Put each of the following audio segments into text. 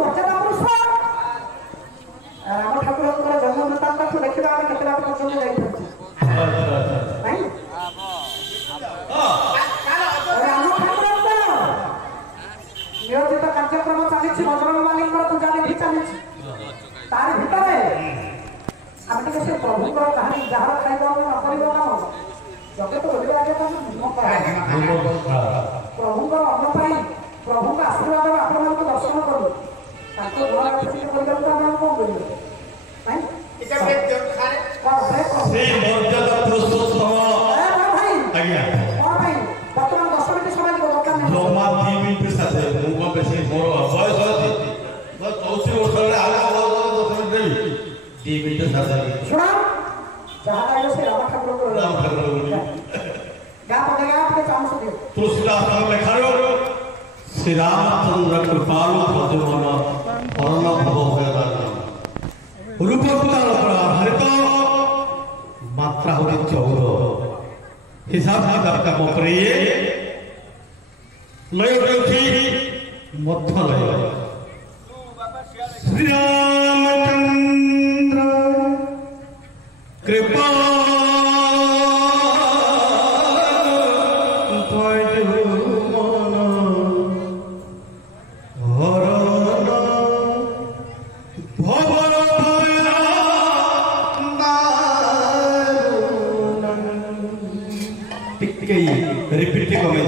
मर्यादा पुरुष राम ठाकुर जन्म वृत्तांत देखा आम केत बात पर्यटन जाई राम ठाकुर नियोजित कार्यक्रम चली बजरंग बाली पूजा विधि चली तार भितर आम टे से प्रभुंर कहानी जार खाइबा नकर काम जगत बोलवा आगे प्रभुंर अन्न पाई प्रभु आशीर्वाद आपण दर्शन करूँ श्री रामचंद्र कृपालु भजमन परम भव रूप हरित मात्रा हो 14 हिसाब किताब काम करे लय देउथि मध्य लय श्री रामचंद्र कृपा रिपीट कमे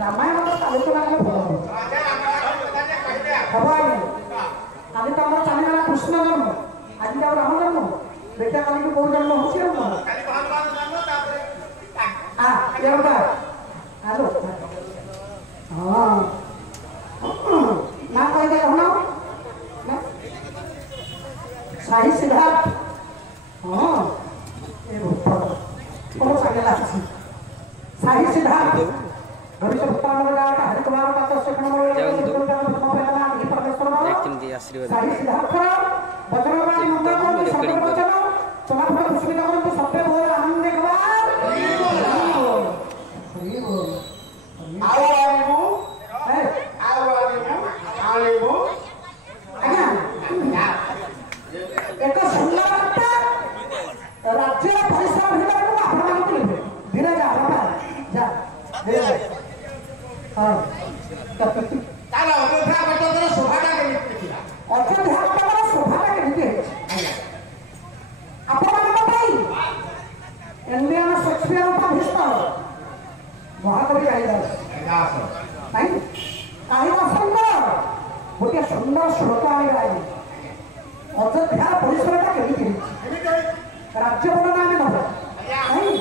ରାମାୟଣ ତ ଆଲୋଚନା କଲେ ଭଲ ହବ ଆଜ୍ଞା। କାଲି ତ ଆମର ଚାଲିଗଲା କୃଷ୍ଣ ଜନ୍ମ, ଆଜି ଆଉ ରାମ ଜନ୍ମ, ଦେଖିବା କାଲିକୁ କୋଉ ଜନ୍ମ ହଉଛି ଆଉ କଣ। ହ୍ୟାଲୋ ହଁ ନା କହିଲେ କଣ ସାହି ସିଦ୍ଧାର୍ଥ ହଁ ସାଙ୍ଗେ ଲାଗିଛି ସାହି ସିଦ୍ଧାର୍ଥ ଭବିଷ୍ୟ ଭୂତାନର ଗାଁଟା ହରିକୁମାର ପାତ ସେଖଣ୍ଡ ସାହି ସିଦ୍ଧାର୍ଥର ବଜ୍ରବାଣୀ ମନ୍ଦ କରନ୍ତୁ ସତ୍ୟ ବଚନ ଚଳାଫଳ ପୁଷ୍ପିତ କରନ୍ତୁ ସତ୍ୟ ବହୁ ଆନନ୍ଦ ଏକ ସୁନ୍ଦର ରାଜ୍ୟ ପରିସର ଭିତରକୁ ଆପଣମାନଙ୍କୁ ନେବେ ଧୀରେ ଯା ବାବା ଯା ଧୀରେ ହଁ ଅଯୋଧ୍ୟା ଶୋଭାଟା କେମିତି ହେଇଛି ଆପଣମାନଙ୍କ ପାଇଁ ଇଣ୍ଡିଆନ ସେକ୍ସପିୟର ଉପାଧିସ୍ଥ ମହାକବି କାଳିଦାସ ନାଇଁ କାଳିଦାସଙ୍କର ଗୋଟିଏ ସୁନ୍ଦର ଶ୍ଲୋକ ଆଣି ଗାଇଲେ ଅଯୋଧ୍ୟା ପରିସରଟା କେମିତି ହେଇଛି ରାଜ୍ୟ ବର୍ଣ୍ଣନା ଆମେ ନବ ନାଇଁ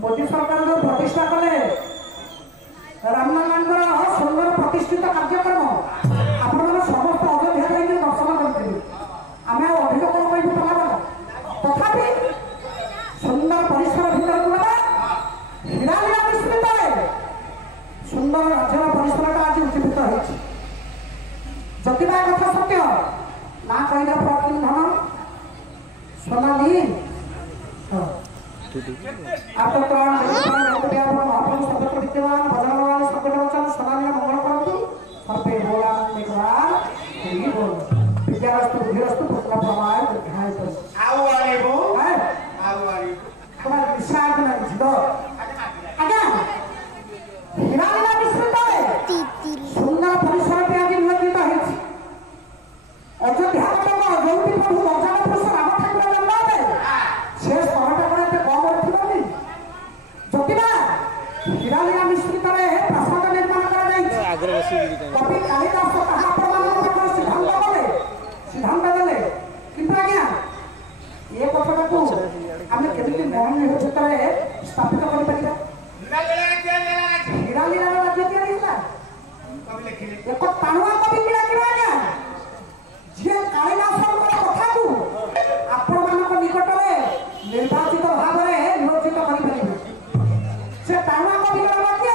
मोदी सरकार जो प्रतिष्ठा कले रामनगर सुंदर प्रतिष्ठित कार्यक्रम आपण समस्त अयोध्या जाइए दर्शन करें आम अधिक कौन कहू पड़ा तथापि सुंदर परिसर भर हीरालीला विस्तृत सुंदर राज्य परिसरटा आज उज्जीवित होती कथा सत्य ना कहले प्रतिन धन सोनाली आपको प्राण महाप्रभु संकट विद्यमान भजनवान संकट वचन सोनाली मंगल करंतु सर्वे भोलानंद निवार ही बोल विद्यास्तु बुद्धिरस्तु पुत्र प्रमाय ध्याय कर आओ आलेबो तुम्हारे विश्राम ना जिदो आज्ञा हीरालीला विस्तृत सुंदर परिसर पे आज नियोजित होइछि अयोध्या को जोति प्रभु राजा पुरुष राम ठाकुर जन्म हेले से शहरटा करते कम रखिबनी जोतिबा हीरालीला विस्तृत रे प्रासाद निर्माण करा जाइछि आग्रह बसी कवि कालिदास कहा प्रमाण सिद्धांत देले किंतु आज्ञा ये कथाटा को आमे केमिति मन क्षेत्र स्थापित करि परिबा हीरालीला राज्य तैयारी होला कवि लिखिले एक ताणुआ कवि मिला कि आज्ञा जे कालिदासଙ୍କ कथाକୁ ଆପଣମାନଙ୍କ ନିକଟରେ ନିର୍ବାଚିତ ଭାବରେ ନିୟୋଜିତ କରିପାରିବେ ସେ ତାଣୁଆ କବିଙ୍କର ବାକ୍ୟ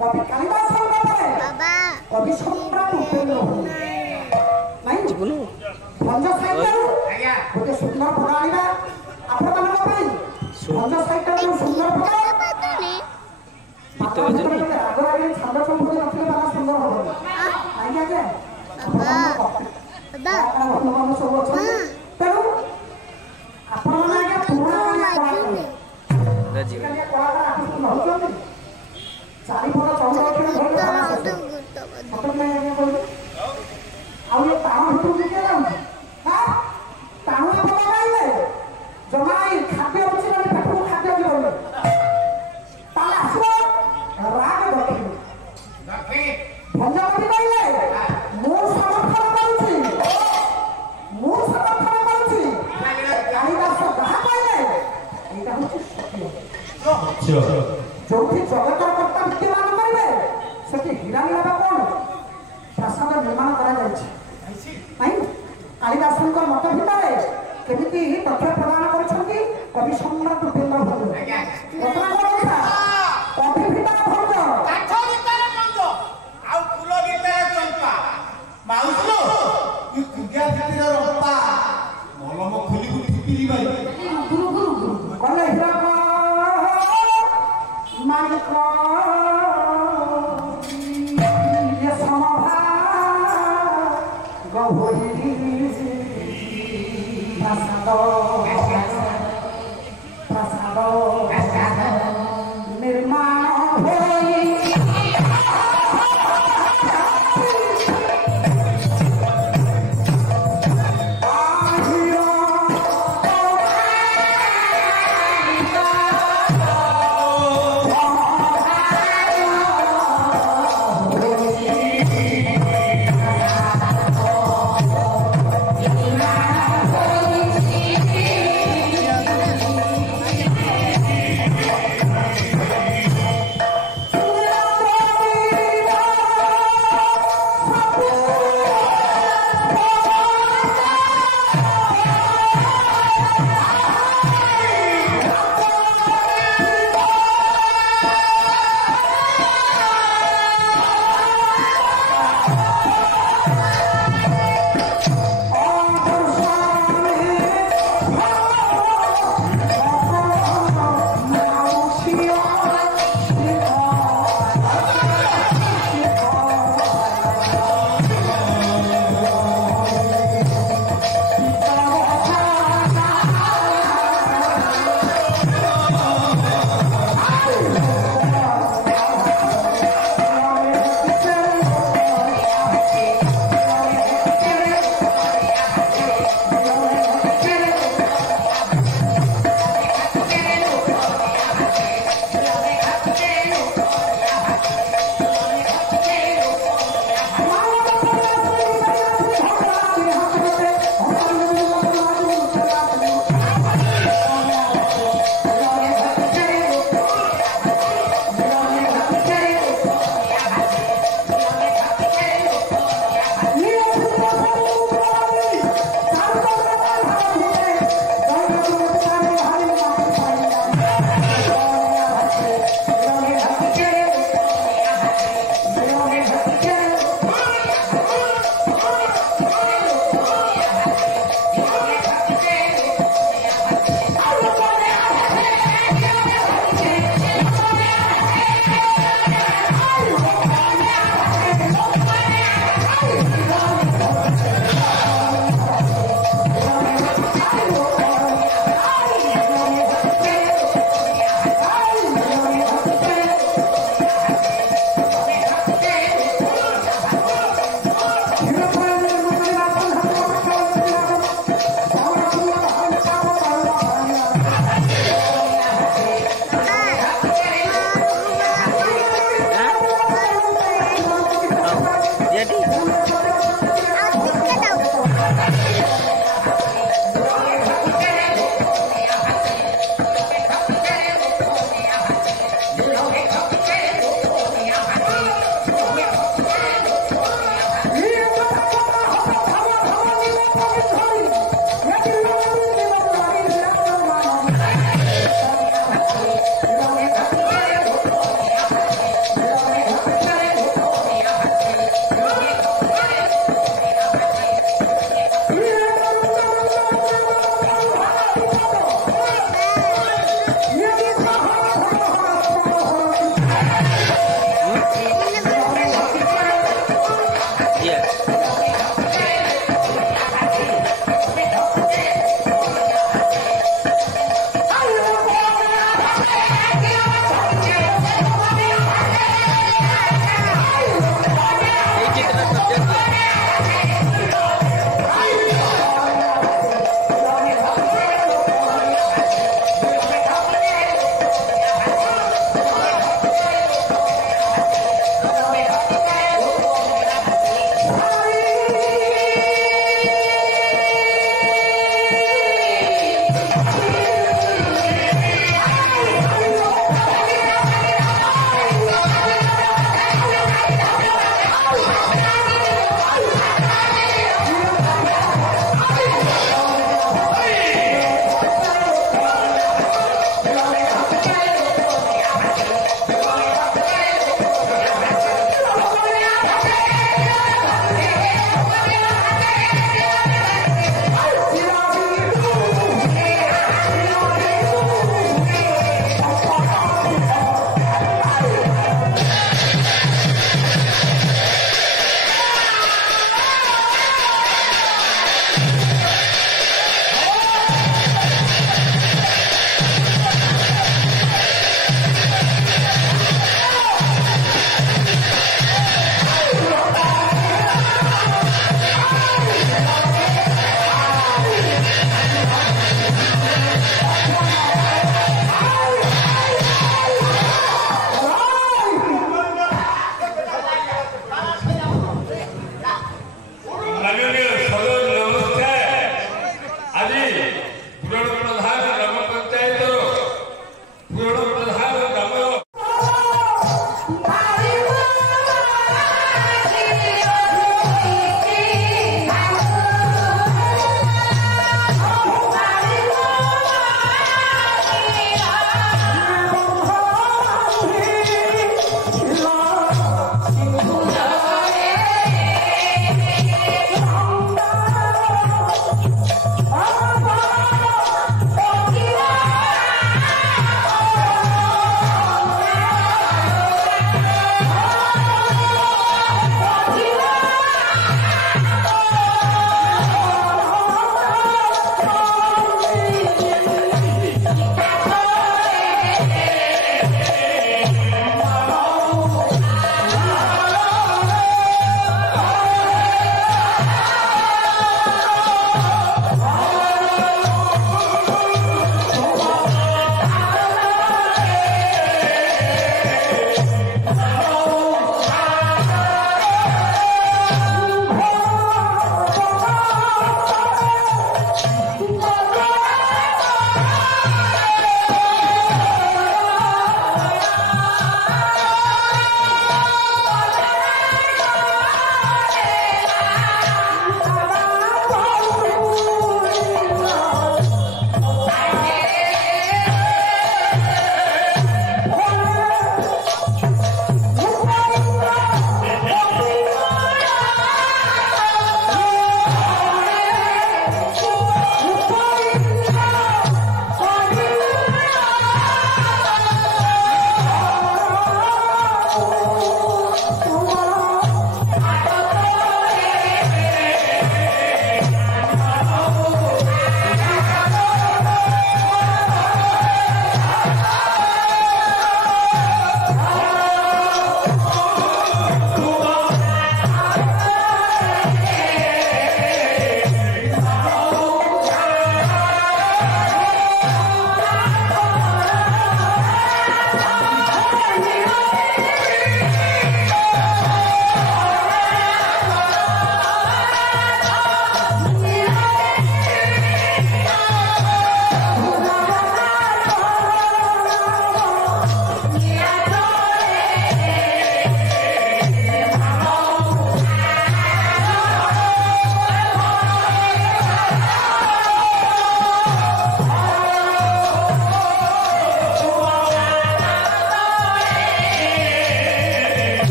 କବି କାଳିଦାସଙ୍କ ପରେ କବି ସମ୍ରାଟ ଉପେନ୍ଦ୍ର ଭଞ୍ଜ ନାଇଁ ଭଞ୍ଜ ସାହିତ୍ୟରୁ ଗୋଟେ ସୁନ୍ଦର ପଦ ଆଣିବା ଆପଣମାନଙ୍କ ପାଇଁ ଭଞ୍ଜ ସାହିତ୍ୟରୁ ସୁନ୍ଦର ପଦ ଆଗରେ ଛାନ୍ଦ ସମ୍ପୂର୍ଣ୍ଣ ନଥିଲେ ବାବା ସୁନ୍ଦର ହବ ଆଜ୍ଞା ଆଜ୍ଞା ବର୍ତ୍ତମାନ ସବୁ ଅଛନ୍ତି ତେଣୁ ଆପଣମାନେ ଆଜ୍ଞା ପୁରୁଣା କଳାକାର ଆକୃଷ୍ଟ ନଉଛନ୍ତି ଚାରିପଟ ଚଉଦ ଅକ୍ଷର ଧରିଲେ ଆଜ୍ଞା କହିଲେ ଆଉ ଏ ତାଣ ଭିତରୁ କିଏ ଯାଉଛି ତାଣୁଆ ପଦ ଗାଇଲେ ଜମା ଖାଦ୍ୟ ଅଛି ମାନେ ପେଟକୁ ଖାଦ୍ୟ ଯିବନି ତାହେଲେ ଆସିବ ରାଗ ଦକ୍ଷିଣ ଭଞ୍ଜ କବି କହିଲେ ମୁଁ ସମର୍ଥନ କରୁଛି କାଳିଦାସ ଯାହା କହିଲେ ଏଇଟା ହଉଛି ସତ୍ୟ ଯୋଉଠି ଜଗତର କର୍ତ୍ତା ବିଦ୍ୟମାନ କରିବେ ସେଠି हीरालीला ବା କଣ ପ୍ରାସାଦ ନିର୍ମାଣ କରାଯାଇଛି ନାଇଁ କାଳିଦାସଙ୍କ ମତ ଭିତରେ କେମିତି ତଥ୍ୟ ପ୍ରଦାନ କରୁଛନ୍ତି କବି ସମ୍ରାଟ ଉପେନ୍ଦ୍ର ଭଞ୍ଜ କବି ଭିତରେ ଭଞ୍ଜ ଆଉ ଫୁଲ ଭିତରେ ଚମ୍ପା ମାଉସୀ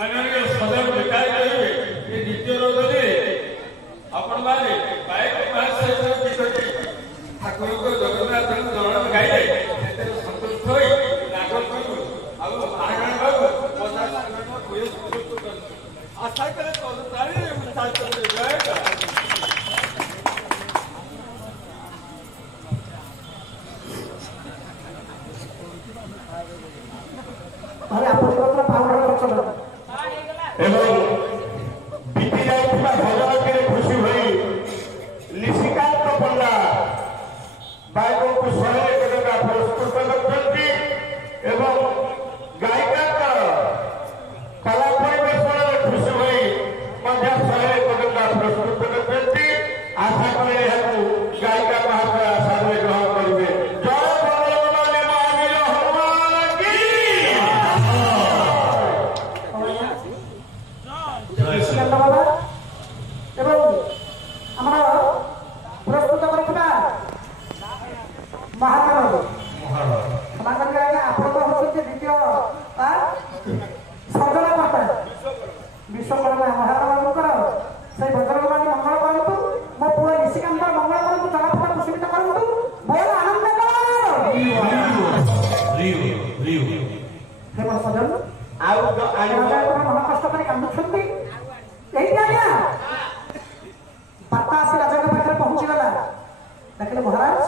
माननीय सदन विधायक कहे ये नीति रोधे आपण माने बाइक पास ठाकुर को जगन्नाथ दरण गाइले संतुष्ट होई नागल बाबू ଆଉ ନାରାୟଣ ବାବୁ ପଚାଶ ଆଶା କରେ बीती जाइଥିବା ଭଜନକରେ ଖୁସି ହୋଇ ନିଶିକାନ୍ତ ପଣ୍ଡା ବାଇକଙ୍କୁ 101 ଟଙ୍କା ପୁରସ୍କୃତ କରିଛନ୍ତି ଏବଂ ଗାୟିକା କଲା ପରିବେଷଣରେ ଖୁସି ହୋଇ ମଧ୍ୟ 101 ଟଙ୍କା ପୁରସ୍କୃତ କରିଛନ୍ତି। ଆଶା କରେ ଏହାକୁ ଗାୟିକା ମହାଶୟ ସାଦରେ ଗ୍ରହଣ କରିବେ। ଜୟ ବନ୍ଦରମାନେ ମହାବୀର ହନୁମାନ କି ନିଶିକାନ୍ତ ବାବା ଏବଂ ଆମର ପୁରସ୍କୃତ କରୁଥିବା ମହାଦେବ ଆପଣ ତ ହେଉଛନ୍ତି ଦ୍ୱିତୀୟ ସର୍ଜନକର୍ତ୍ତା ବିଶ୍ୱକର୍ମା ମହାଦେବଙ୍କର ସେଇ ବଜ୍ରବାଣୀ ମଙ୍ଗଳ କରନ୍ତୁ। ମୋ ପୁଅ ନିଶିକାନ୍ତ ମଙ୍ଗଳ କରନ୍ତୁ, ଜଗତକୁ ସୀମିତ କରନ୍ତୁ। ବହୁତ ଆନନ୍ଦ ସଜନ ଆଉ ମନ କଷ୍ଟ କରି କାନ୍ଦୁଛନ୍ତି। ଏଇଠି ଆଜ୍ଞା ବାର୍ତ୍ତା ଆସି ରାଜାଙ୍କ ପାଖରେ ପହଞ୍ଚିଗଲା। ଦେଖିଲେ ମହାରାଜ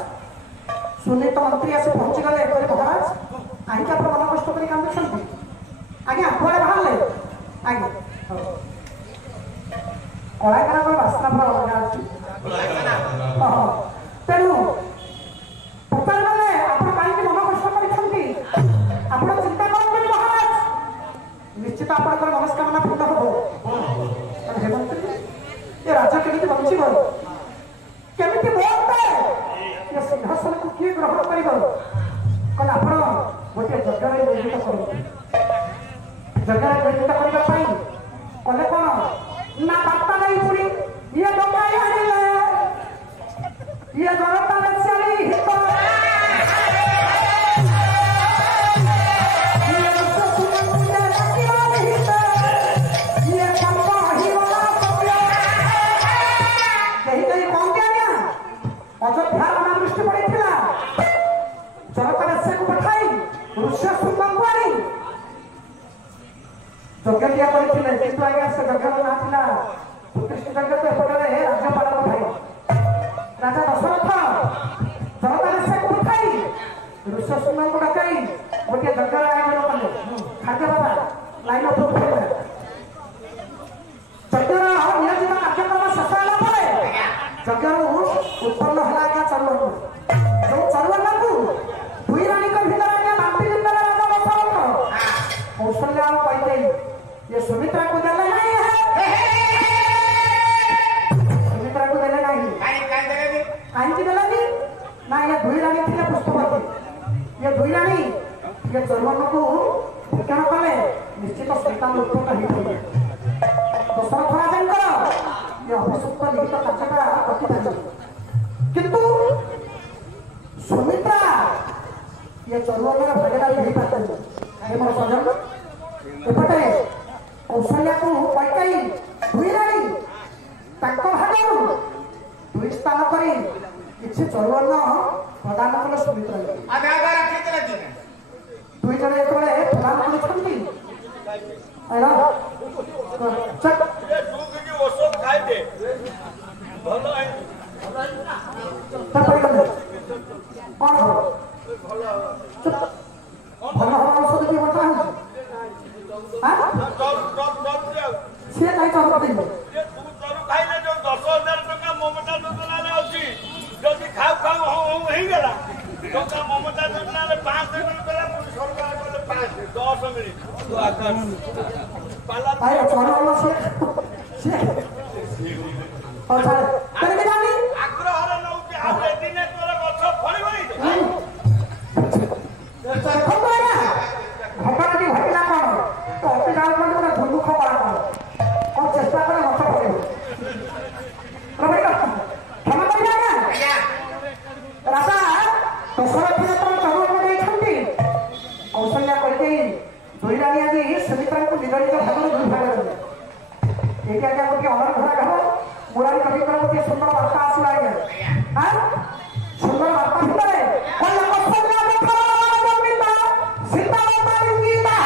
ସୁନୀତ ମନ୍ତ୍ରୀ ଆସି ପହଞ୍ଚିଗଲେ। କହିଲେ ମହାରାଜ କାହିଁକି ଆପଣ ମନ କଷ୍ଟ କରି କାନ୍ଦୁଛନ୍ତି? ଆଜ୍ଞା କୁଆଡ଼େ ବାହାରିଲେ? ଆଜ୍ଞା କଳାକାରଙ୍କର ବାସ୍ନା ପୁରା ଅଲଗା ଅଛି। ତେଣୁ ପଚାରିଲେ ଆପଣ କାହିଁକି ମନ କଷ୍ଟ କରିଛନ୍ତି? ଆପଣ ଚିନ୍ତା କରନ୍ତୁନି ମହାରାଜ, ନିଶ୍ଚିତ ଆପଣଙ୍କର ମନସ୍କାମନା ପୂର୍ଣ୍ଣ ହବ। ହେ ମନ୍ତ୍ରୀ ଏ ରାଜା କେମିତି ବଞ୍ଚିବ? କେମିତି ବଞ୍ଚେ? ଏ ସିଂହାସନକୁ କିଏ ଗ୍ରହଣ କରିବ? କହିଲେ ଆପଣ ଗୋଟିଏ ଯଜ୍ଞରେ ନିୟୋଜିତ କରନ୍ତୁ। ଯଜ୍ଞରେ ନିୟୋଜିତ କରିବା ପାଇଁ କଲେ କଣ ନା ବାର୍ତ୍ତା ନେଇ ପୁଣି ଇଏ ଡକାଇ ଆଣିଲେ ଇଏ ଜନତା ବେଚାରୀ ହିତ ଅଯୋଧ୍ୟାର ଅନାବୃଷ୍ଟି ପଡ଼ିଥିଲା। ଜନତା ବେଶ୍ୟାକୁ ପଠାଇ ଋଷ୍ୟ ଶୃଙ୍ଗଙ୍କୁ ଆଣି ଯଜ୍ଞଟିଏ କରିଥିଲେ। କିନ୍ତୁ ଆଜ୍ଞା ସେ ଯଜ୍ଞର ନାଁ ଥିଲା ପ୍ରତିଷ୍ଠିତ ଯଜ୍ଞ। ଏପଟରେ ରାଜ୍ୟପାଳଙ୍କ ଭାଇ ରାଜା ଦଶରଥ ଜନତା ବେଶ୍ୟାକୁ ପଠାଇ ଋଷ୍ୟ ଶୃଙ୍ଗଙ୍କୁ ଡକାଇ ଗୋଟିଏ ଯଜ୍ଞର ଆୟୋଜନ କଲେ। ଖାଦ୍ୟ ବାବା ଲାଇନ ଉପରକୁ ଫେରିଲେ। ଯଜ୍ଞର ନିୟୋଜିତ କାର୍ଯ୍ୟକ୍ରମ ଶେଷ ହେଲା ପରେ ଯଜ୍ଞରୁ ଉତ୍ପନ୍ନ ହେଲା ଆଜ୍ଞା ଚରୁଅନ୍ନ। ଯୋଉ ଚରୁଅନ୍ନକୁ ଦୁଇ ରାଣୀଙ୍କ ଭିତରେ ଆଜ୍ଞା ବାଣ୍ଟି ଦେଲେ ରାଜା ଦଶରଥ। କୌଶଲ୍ୟା ଆଉ କହିଦେଇ ये सुमित्राକୁ ଦେଲେ ନାହିଁ। ସୁମିତ୍ରାକୁ ଦେଲେ ନାହିଁ। କାହିଁକି ଦେଲେନି? ନା ଇଏ ଦୁଇ ରାଣୀ ଥିଲେ ପୁଷ୍ପବତୀ। ଇଏ ଦୁଇ ରାଣୀ ଇଏ ଚରୁଅନ୍ନକୁ ଭକ୍ଷଣ କଲେ ନିଶ୍ଚିତ ସନ୍ତାନ ଉତ୍ପନ୍ନ ହେଇପାରିବେ। ଦଶରଥ ରାଜାଙ୍କର ଇଏ ଅଭିଷୁକ୍ତ ଲିଖିତ କାର୍ଯ୍ୟଟା ଘଟିପାରିବ। କିନ୍ତୁ ସୁମିତ୍ରା ଇଏ ଚରୁଅନ୍ନରେ ଭାଗିଦାରୀ ହେଇପାରିବେ। ଏ ମୋର ସଜନ ଏପଟେ କୌଶଲ୍ୟାକୁ କୈକେୟୀ ଦୁଇ ରାଣୀ ତାଙ୍କ ଭାଗରୁ ଦୁଇ ସ୍ଥାନ କରି କିଛି ଚରୁଅନ୍ନ ପ୍ରଦାନ କଲେ ସୁମିତ୍ରା। ଦୁଇ ଜଣ ଯେତେବେଳେ ପ୍ରଦାନ କରୁଛନ୍ତି କଣ ଭଲ ହବା ଔଷଧ କିଏ ବଣ୍ଟା ହଉଛି? ସିଏ କାହିଁ ଚରୁ ଦେବେ? ଖାଇଲେ ଯୋଉ 10,000 ଟଙ୍କା ମମତା ଯୋଜନାରେ ଅଛି, ଯଦି ଖାଉ ଖାଉ ହେଇଗଲା ଟଙ୍କା ମମତା ଯୋଜନାରେ 5 ମିଳିଥିଲା, ସରକାର କଲେ 10 ମିଳିବ। ଆଗ୍ରହରେ ନଉଛି ଆଉ ଏଦିନେ ତୋର ଗଛ ଫଳିବନି। ଘଟଣାଟି ଘଟିଲା କଣ? ଅତି ଯାଉଛନ୍ତି ଗୋଟେ ଦୁର୍ମୁଖ କଳା କଣ ଚେଷ୍ଟା କଲେ ଗଛ ପକେଇବ। କ୍ଷମା କରିବେ ଆଜ୍ଞା। ରାଜା ଦଶରଥ ଯେତେବେଳେ ଚରୁଅନ୍ନ ଦେଇଛନ୍ତି, କୌଶଲ୍ୟା କୈକେୟୀ ଦୁଇ ରାଣୀ ଆଜି ସୁମିତ୍ରାଙ୍କୁ ନିଜ ନିଜ ଭାଗରୁ देखिए आज्ञा गोटे अमर घोड़ा घाव मुरारी कविकर गोटे सुंदर वार्ता आसला आज्ञा हाँ सुंदर वार्ता भितर कौन कौशल्या देखा सीता माता गीता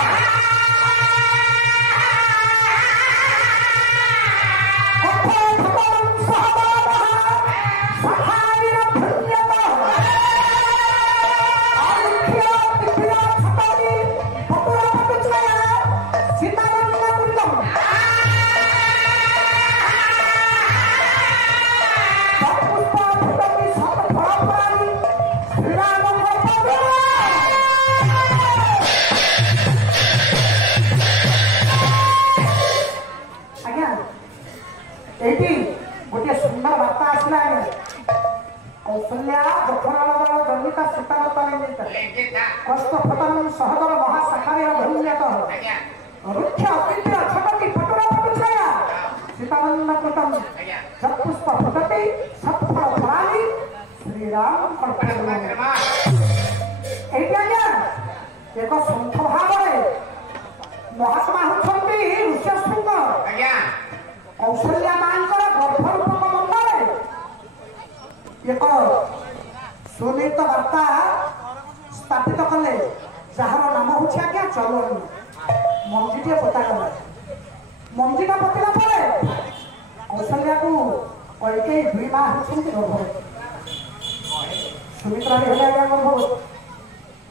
गोटे सुंदर वार्ता आसला कौशल्या दक्षिणाल जन्मिता सीतामाता कष्ट फतन सहदर महाशाखार धन्यत वृक्ष अपित्र छटती पटुरा पटुछाया सीतानंद कृतम सत्पुष्प फुटति सत्फल फलानि श्रीराम एक सन्थ भाव महात्मा होती ऋष्यशृंग कौशल्या मांकर गर्भरूपक मंडल एक सुनीत वार्ता स्थापित कले जार नाम हूँ आज्ञा चलनी मंजीटे पोतागला मंजीटा पोतला कौशल्या को कैके 2 माह होती गर्भवती सुमित्रा आज्ञा गर्भवती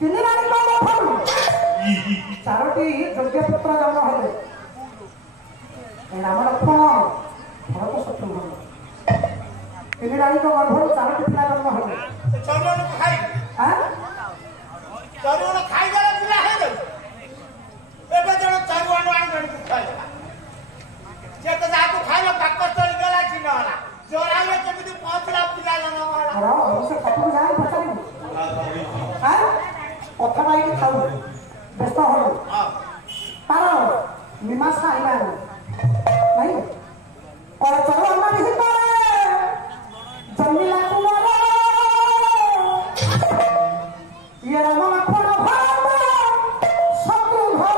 3 रानी गर्भवती 4टी योग्य पुत्र जन्म हेले राम लक्ष्मण भरत शत्रुघ्न 3 रानी गर्भर 4टी पिला जन्म हेले चरुण खाई हां चरुण खाई गला पिला हे दो एबे जण चरुण आन जण खाई जे तो जाको खाइलो काकर चली गला चिनला जोराले केमिति पहुंचला पिला जन्म होला अरे से कपू जान पछारी हां कथा बाई खाऊ व्यस्त हो तार मीमांसा आइला नहीं और चलो अन्ना नहीं जमीला कुमार ये राम लक्ष्मण भरत शत्रुघ्न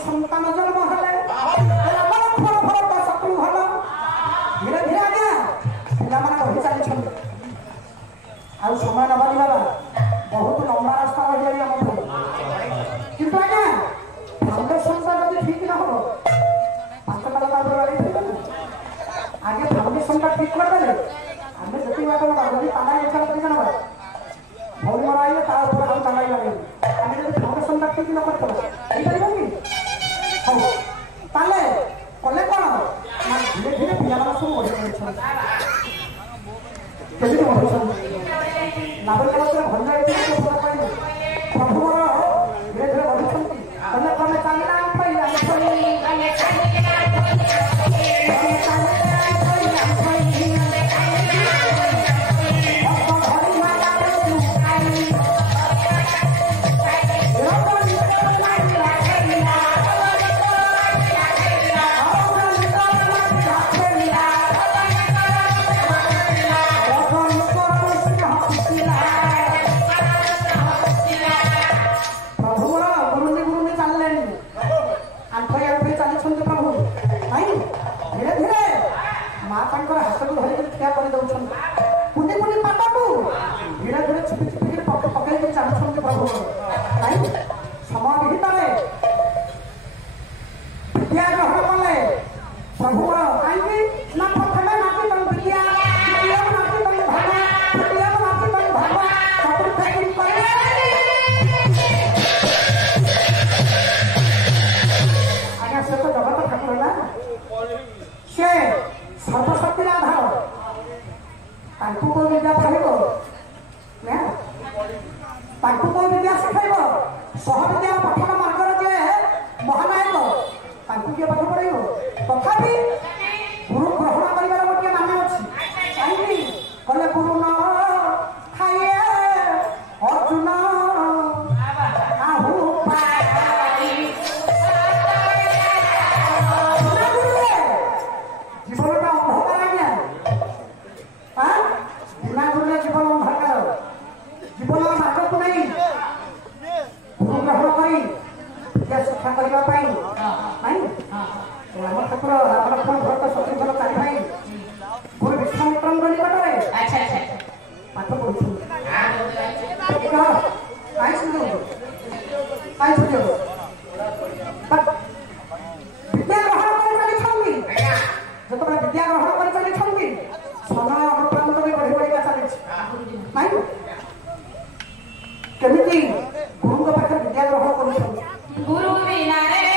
संतान जन्म हेले भरत शत्रुघ्न धीरे धीरे आज्ञा पिला माने बढ़ी चली आ समय नबानी बाबा बहुत लंबा रास्ता रही हम किंतु आज्ञा फाउंडेशन सा जब ठीक न हो 5 ताला आगे फाउंडेशन टा ठीक कर देले हमें जति बात जब ताला एक कर देना बा भौरी मराइले ता ऊपर हम ताला लगे हमें जब फाउंडेशन टा ठीक न करतो ठीक है कि ताले कले कोन ना धीरे धीरे पिला सब बढ़ी जाय केते बढ़ी नाबर कलर भल जाय प्रभु धीरे धीरे बढ़ी कले कोन चालना विद्या शिक्षा करने राम ठाकुर राम लक्ष्मण भरत शत्रुघ्न चारि भाई गुरु विश्वामित्र निकट पाठ पढ़ुछन विद्या ग्रहण कर विद्या ग्रहण कर समय अनुप्रांत में बढ़ी बढ़ी चली केमिति गुरु पाखे विद्या ग्रहण कर गुरु बिना रे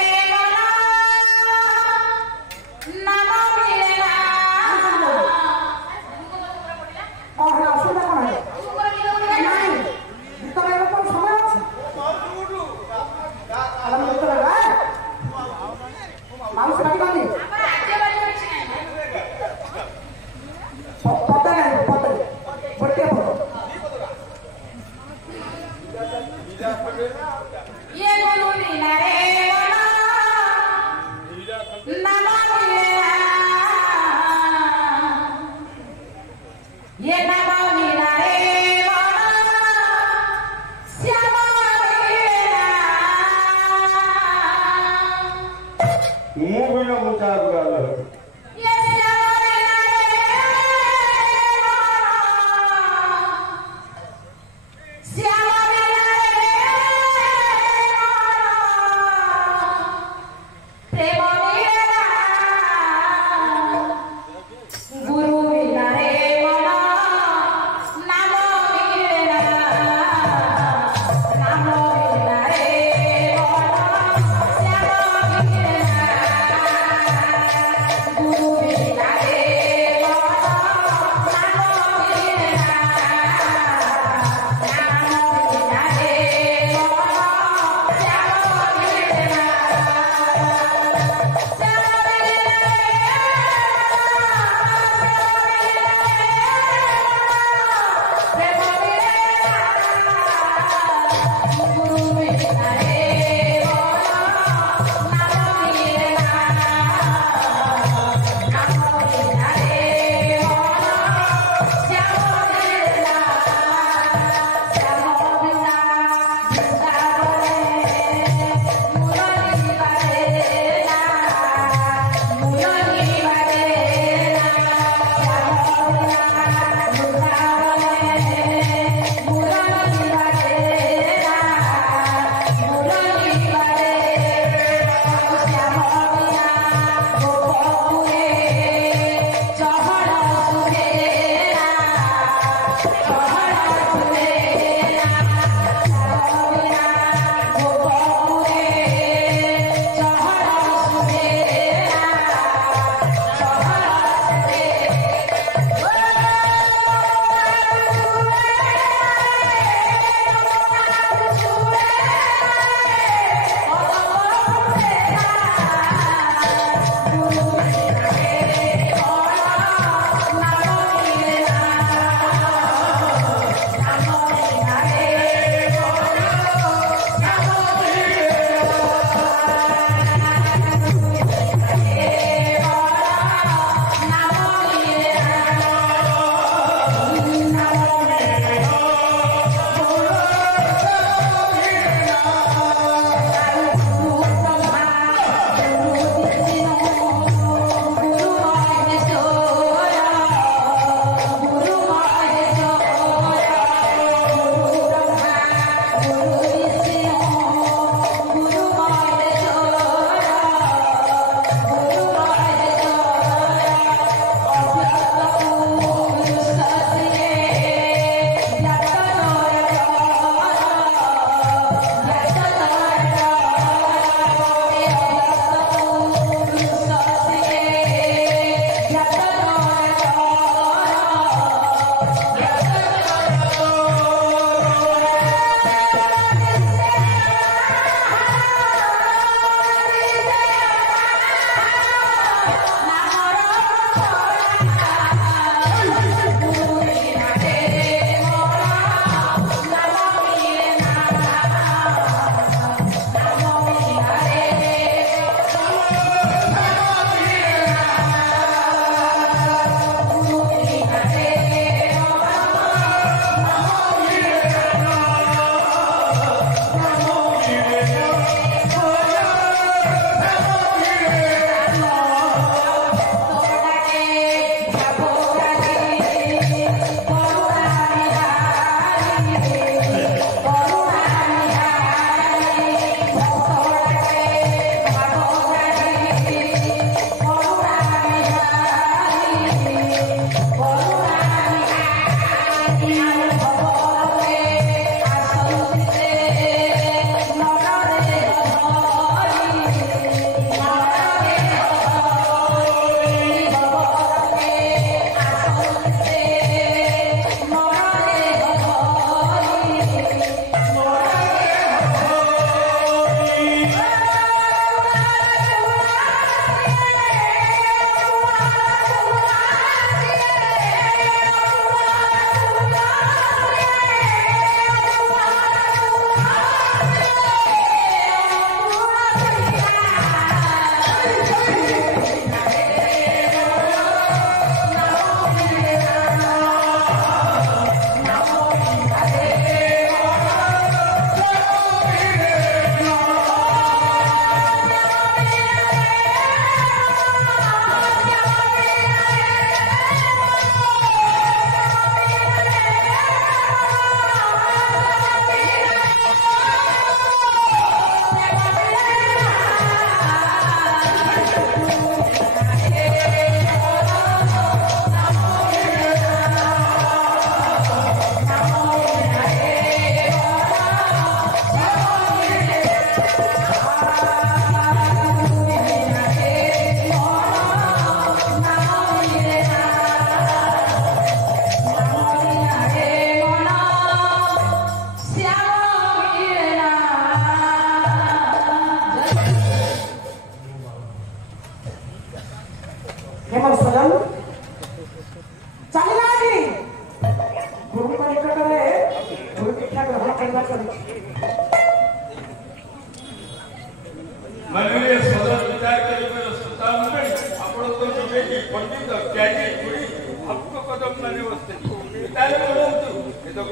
माननीय सदन विचार कर श्रोता मंडली आपण तो विवेकी पंडित ज्ञानी गुणी भक्त कदम माने बसते विचार करंतु ए तो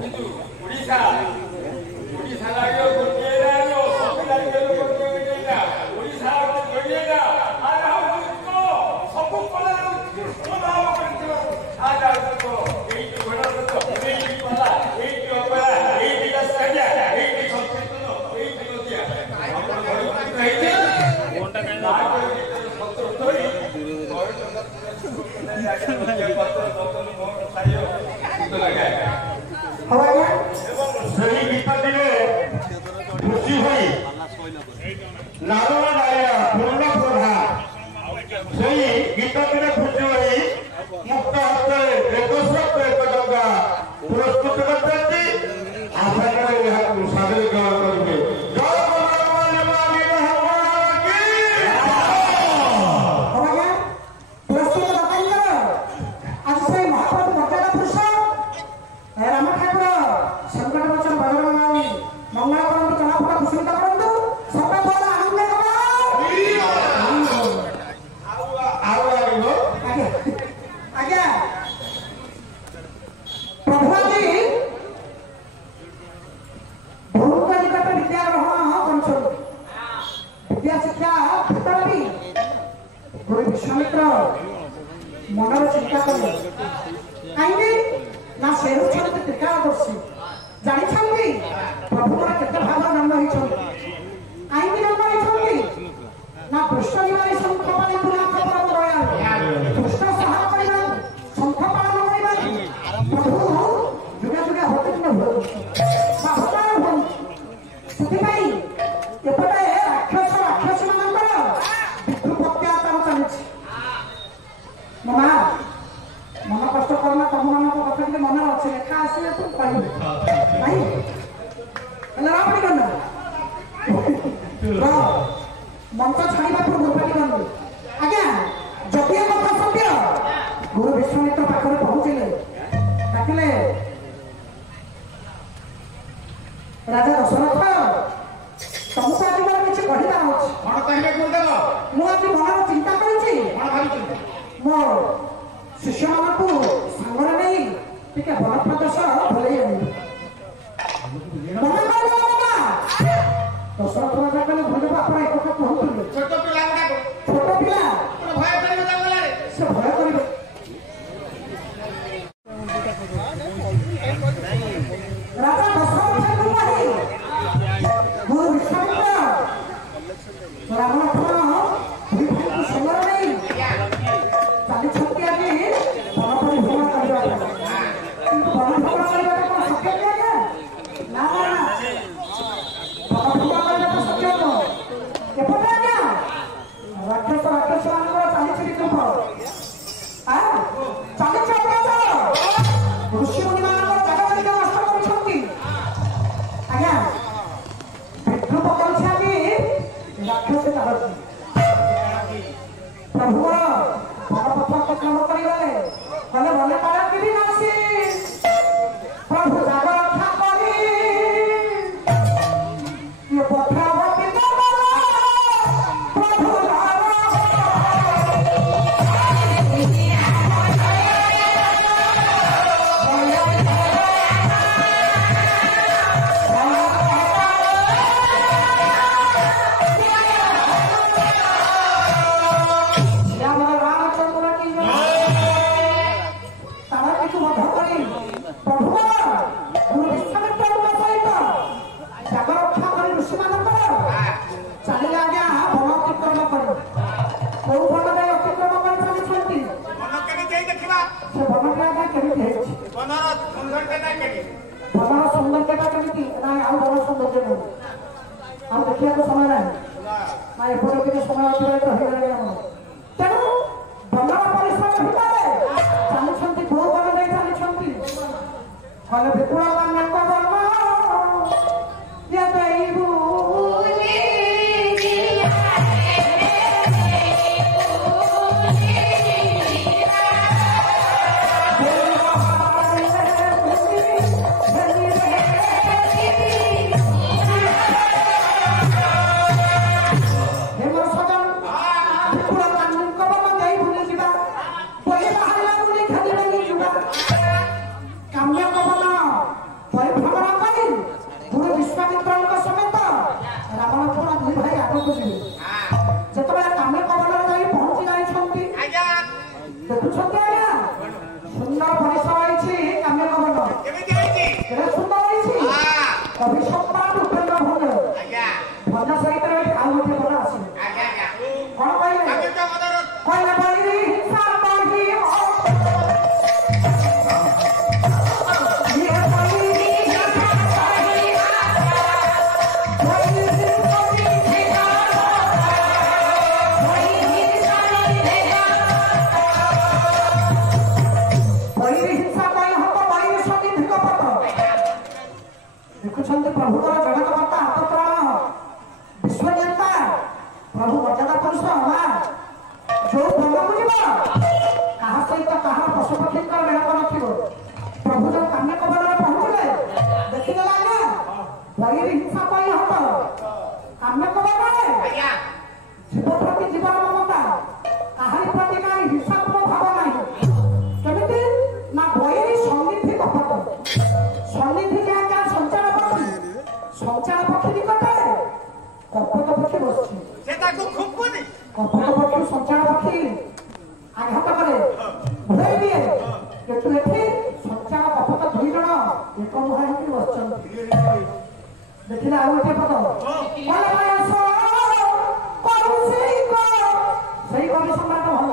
किंतु ओडिशा लागो गोटे लागो सब लागो गोटे ना ओडिशा गोटे ना आ को सब कला कृष्ण नाम करते आ जाओ को एई घोड़ा तो एई पाला एई अपरा एई दसकाजा एई संस्कृत एई नदिया आपण घर कहिते कोनटा काई सत्र थोड़ी पत्र दतन मोर सायो तो लगाए हवाया सही गीत दिले खुशी होई नारवा डाया पूर्ण प्रभा सही गीत दिले खुशी होई मुक्त हस्ते एक शब्द एक जगह प्रस्तुत करते आशा करे यह सादर गान करबे जय भगवान मानी भगवान की हवाया प्रस्तुत बताइए आज से महाप्रभु मर्यादा पुरुष राम ठाकुर संकट मोचन भगवान मंगल करंतु चलाफल कुशलित करंतु सब फल आनंद आज्ञा प्रभु जी भूत निकट विद्या ग्रहण कर विद्या शिक्षा भूतरवी गुरु विश्वामित्र मनर चिंता कले कहीं ना से होती त्रिकालदर्शी जानी प्रभुर केते भाव जन्म होती कहीं जन्म होती ना कृष्ण निवारी शंख पाली पुनाथ दयाल कृष्ण सहाय करना शंख पालन करना प्रभु जुगे जुगे होते अवतार हो एपटे राक्षस मानकर विद्रुप अत्याचार चलती मामा मन कष्ट करना तुम मान कथा टे मन अच्छे लेखा आसे तू कह नहीं रावणी करना मंच छाड़ा पूर्व पाटी आज्ञा जदि कथा सत्य गुरु विश्वामित्र पाखे पहुंचले डाकिले राजा दशरथ तुमको आज मोर किसी कहबार अच्छे मुझे मन चिंता कर मो शिष्य मान सांगरे नहीं टे बल प्रदेश भले दशरथ राजा कहले भूल आप एक कहते छोट पिला छोट पिला भय कर से भय कर राजा दशरथ गुरु विश्वामित्र राम लक्ष्मण संगर नहीं चली छुट्टी आदि वन परिभ्रमण करने वन भ्रमण करने कौन शक्य क्या ना वन भ्रमण करने शक्य एपटे आज्ञा राक्षस मान चली विद्रुप चली अपराध ऋषि मुनि मान जगह नष्ट कर आज्ञा विद्रुप कर राक्षस प्रभु बड़पथ काम करगले कले भले पारा भी नासी प्रभु जाग रक्षा करी ये पथा प्रभु देखिए तो समय ना ना एपटे के समय अतिबाहित हो गला तेणु बंगाल परिसर भितर चलुंट भू बन चलुंट कले विपुल ଦେଖୁଛନ୍ତି ପ୍ରଭୁଙ୍କର ଜଗତକର୍ତ୍ତା ହାତପ୍ରାଣ ବିଶ୍ୱନିୟନ୍ତା ପ୍ରଭୁ ମର୍ଯ୍ୟାଦା ପୁରୁଷ ମା ଯୋଉ ଭ୍ରମକୁ ଯିବ କାହା ସହିତ କାହାର ପଶୁପକ୍ଷୀଙ୍କର ମେଳକ ନଥିବ। ପ୍ରଭୁ ଯୋଉ କାମ୍ୟକବଳରେ ପହଞ୍ଚିଲେ ଦେଖିଦେଲା ଆଜ୍ଞା ବହିରେ ହିଂସା ପାଇଁ ହତ କାମ୍ୟକବଳରେ ଜୀବ ପ୍ରତି ଜୀବନ ମମତା କାହାରି ପ୍ରତି କାହାରି ହିଂସାତ୍ମକ ଭାବ ନାହିଁ। କେମିତି ନା ବହିରେ ସନ୍ନିଧି କପଟ ସନ୍ନିଧି ଆଜ୍ଞା ସଞ୍ଚାର ପକ୍ଷୀ ନିକଟରେ କପଟ ପକ୍ଷୀ ବସିଛି କପଟ ପକ୍ଷୀ ସଞ୍ଚାର ପକ୍ଷୀ ଆଘାତ କରେ ଘୋଡ଼ାଇ ଦିଏ କିନ୍ତୁ ଏଠି ସଞ୍ଚାର କପଟ ଦୁଇ ଜଣ ଏକ ମୁହାଁ ହେଇକି ବସିଛନ୍ତି। ଦେଖିଲେ ଆଉ ଗୋଟେ ପଦ ସେଇ କବି ସମ୍ରାଟ ଭଲ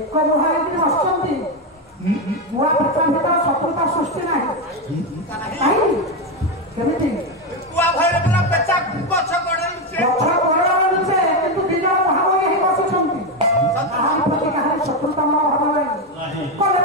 ଏକ ମୁହାଁ ହେଇକି ବସିଛନ୍ତି। ନୂଆ ପେଚା ଭିତରେ ଶତ୍ରୁତା ସୃଷ୍ଟି ନାହିଁ କାହିଁକି କେମିତି କିନ୍ତୁ ଦି ଜଣ ମହାବଳି ହେଇ ବସିଛନ୍ତି। କାହାରି ପ୍ରତି କାହାରି ଶତ୍ରୁତା ମନ ଭାବ ନାହିଁ। କଲେ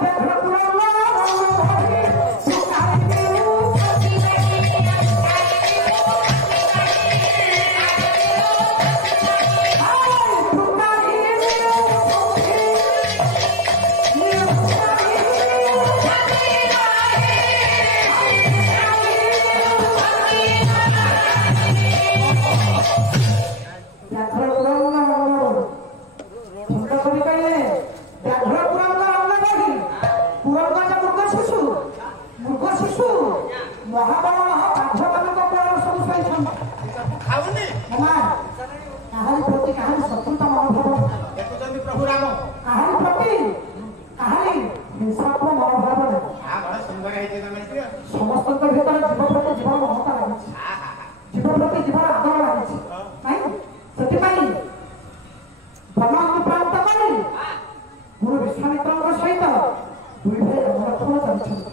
ସମସ୍ତଙ୍କ ଭିତରେ ଜୀବ ପ୍ରତି ଜୀବନ ମମତା ଲାଗିଛି ଜୀବ ପ୍ରତି ଜୀବନ ଆଦର ଲାଗିଛି ନାଇଁ ସେଥିପାଇଁ ବନ ଅନୁପ୍ରାନ୍ତ କରି ଗୁରୁ ବିଶ୍ୱାମିତ୍ରଙ୍କ ସହିତ ଦୁଇ ଭାଇ ରଥନ ଚାଲିଛନ୍ତି।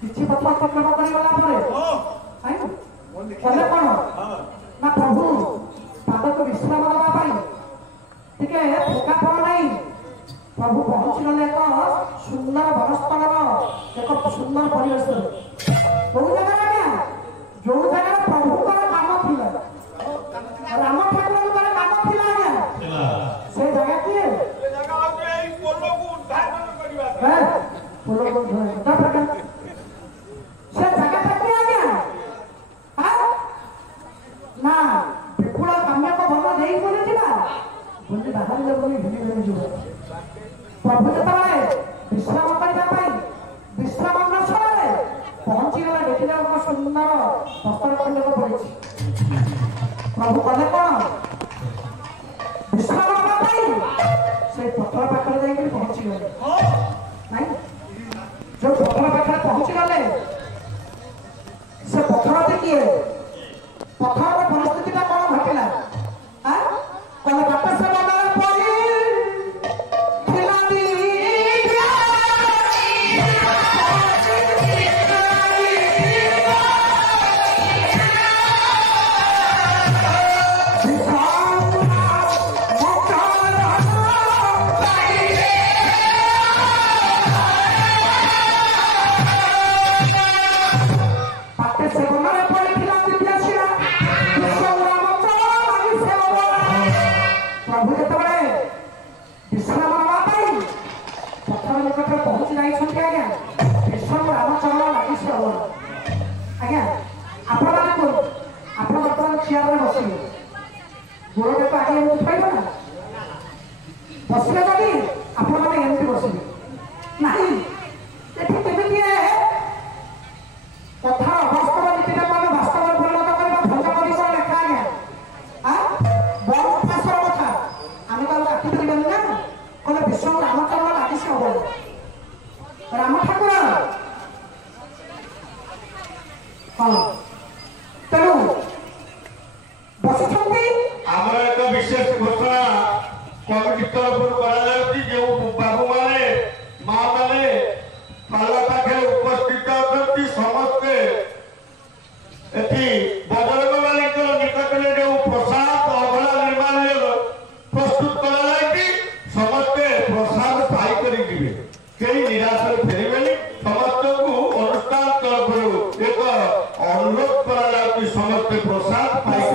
କିଛି ପଥ ଅତିକ୍ରମ କରିଗଲା ପରେ କଲେ କଣ ନା ପ୍ରଭୁ ପାଦକୁ ବିଶ୍ରାମ ଦେବା ପାଇଁ ଟିକେ ଥକାପଣ ନାହିଁ ପ୍ରଭୁ ପହଞ୍ଚିଗଲେ ଏକ ସୁନ୍ଦର ବନସ୍ଥଳର ଏକ ସୁନ୍ଦର ପରିବେଶରେ। କୋଉ ଜାଗାରେ ଆଜ୍ଞା ଯୋଉ ଜାଗାରେ ପ୍ରଭୁଙ୍କର କାମ ଥିଲା ରାମ ଠାକୁରଙ୍କର କାମ ଥିଲା ଆଜ୍ଞା ସେ ଜାଗା କିଏ ସେ ଜାଗାଟା କିଏ ଆଜ୍ଞା ନା ବିପୁଳ କାମ୍ୟକ ଭଲ ଦେଇ ବୋଲିଯିବା ବୋଲି ବାହାରିଲେ ବୋଲି ଘିନି ଘିନି ଯିବ। ପ୍ରଭୁ ଯେତେବେଳେ ବିଶ୍ରାମ କରିବା ପାଇଁ ବିଶ୍ରାମ ସ୍ଥଳରେ ପହଞ୍ଚିଗଲା ଦେଖିଲେ ଏକ ସୁନ୍ଦର ବସ୍ତ୍ର ଖଣ୍ଡକ ପଡ଼ିଛି। ପ୍ରଭୁ କଲେ କଣ ବିଶ୍ରାମ ନେବା ପାଇଁ ସେଇ ପଥର ପାଖରେ ଯାଇକି ପହଞ୍ଚିଗଲେ ନାଇଁ ଯୋଉ ପଥର ପାଖରେ ପହଞ୍ଚିଗଲେ ସେ ପଥରଟି କିଏ ପଥରର ପରିସ୍ଥିତିଟା କଣ ଘଟିଲା କହିଲେ ବାଟ ସେ ପ୍ରଭୁ ଯେତେବେଳେ ବିଶ୍ରାମ ନେବା ପାଇଁ ପଥର ନିକଟରେ ପହଞ୍ଚି ଯାଇଛନ୍ତି ଆଜ୍ଞା ବିଶ୍ରାମ ରାମଚରଣ ଲାଗିଛି ଅବର ଆଜ୍ଞା ଆପଣମାନେ କୁହନ୍ତୁ ଆପଣ ବର୍ତ୍ତମାନ ଚେୟାରରେ ବସିବେ ଗୋଡ଼ଟାକୁ ଆଗେ ଏମିତି ଉଠାଇବେ ନା ବସିବେ ଯଦି ଆପଣମାନେ ଏମିତି ବସିବେ ନାହିଁ ଏଠି କେମିତି କଥାର ଅବାସ୍ତବ ନୀତିଟାକୁ ଆମେ ବାସ୍ତବରେ ପରିଣତ କରିବା ଭଞ୍ଜ ପରିସର ଲେଖା ଆଜ୍ଞା ବଡ଼ କଥା ଆମେ ତାକୁ କାଟି ପାରିବାନି ନା କହିଲେ ବିଶ୍ୱାମ ରାମଚରଣ ଲାଗି राम ठाकुर हाँ तेणु बस आमर एक विशेष घोषणा कमिटी तरफ जो बाबू माने माँ माने पाला पाखे उपस्थित अच्छा समस्ते बजरंग बाली निकट में जो प्रसाद अभड़ा निर्माण प्रस्तुत कर समस्ते प्रसाद पाइकर जी कई निराश फेरबे समस्त को अनुष्ठान तरफ एक अनुरोध करा समस्ते प्रसाद पाई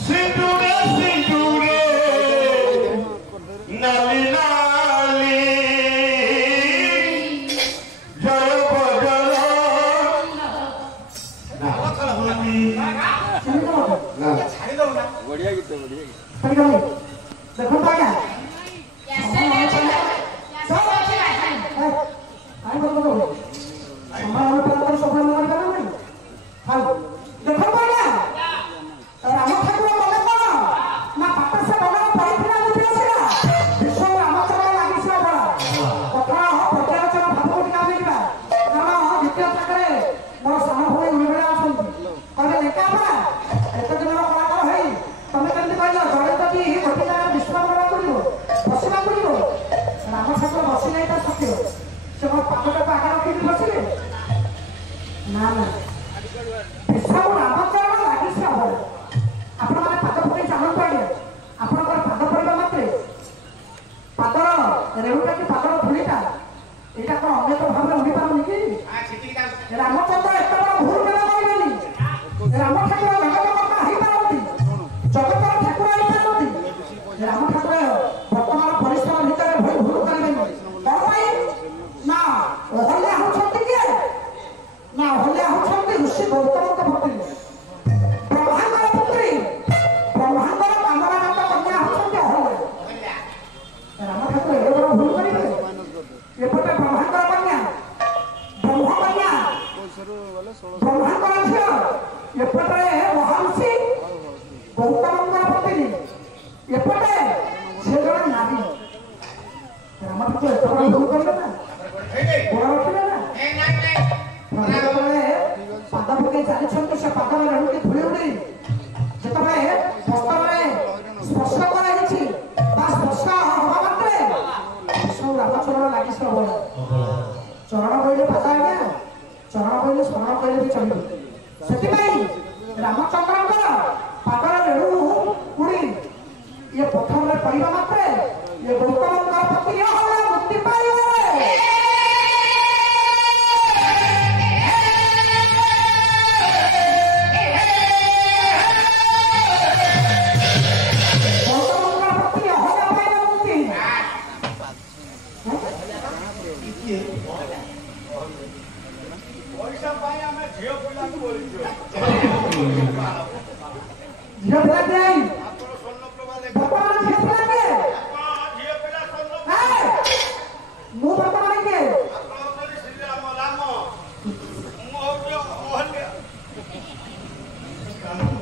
सिंदूरे सिंदूरे नाली नाली जय बजर बढ़िया गीत देखो आज्ञा चरण कहले भाषा आज्ञा चरण कहले स्मरण कहले भी चलिए से रामचंद्र पादर रेणु उड़ी ये पथर में पड़ा मात्रे ये गौतम पत्नी मुक्ति पाइबे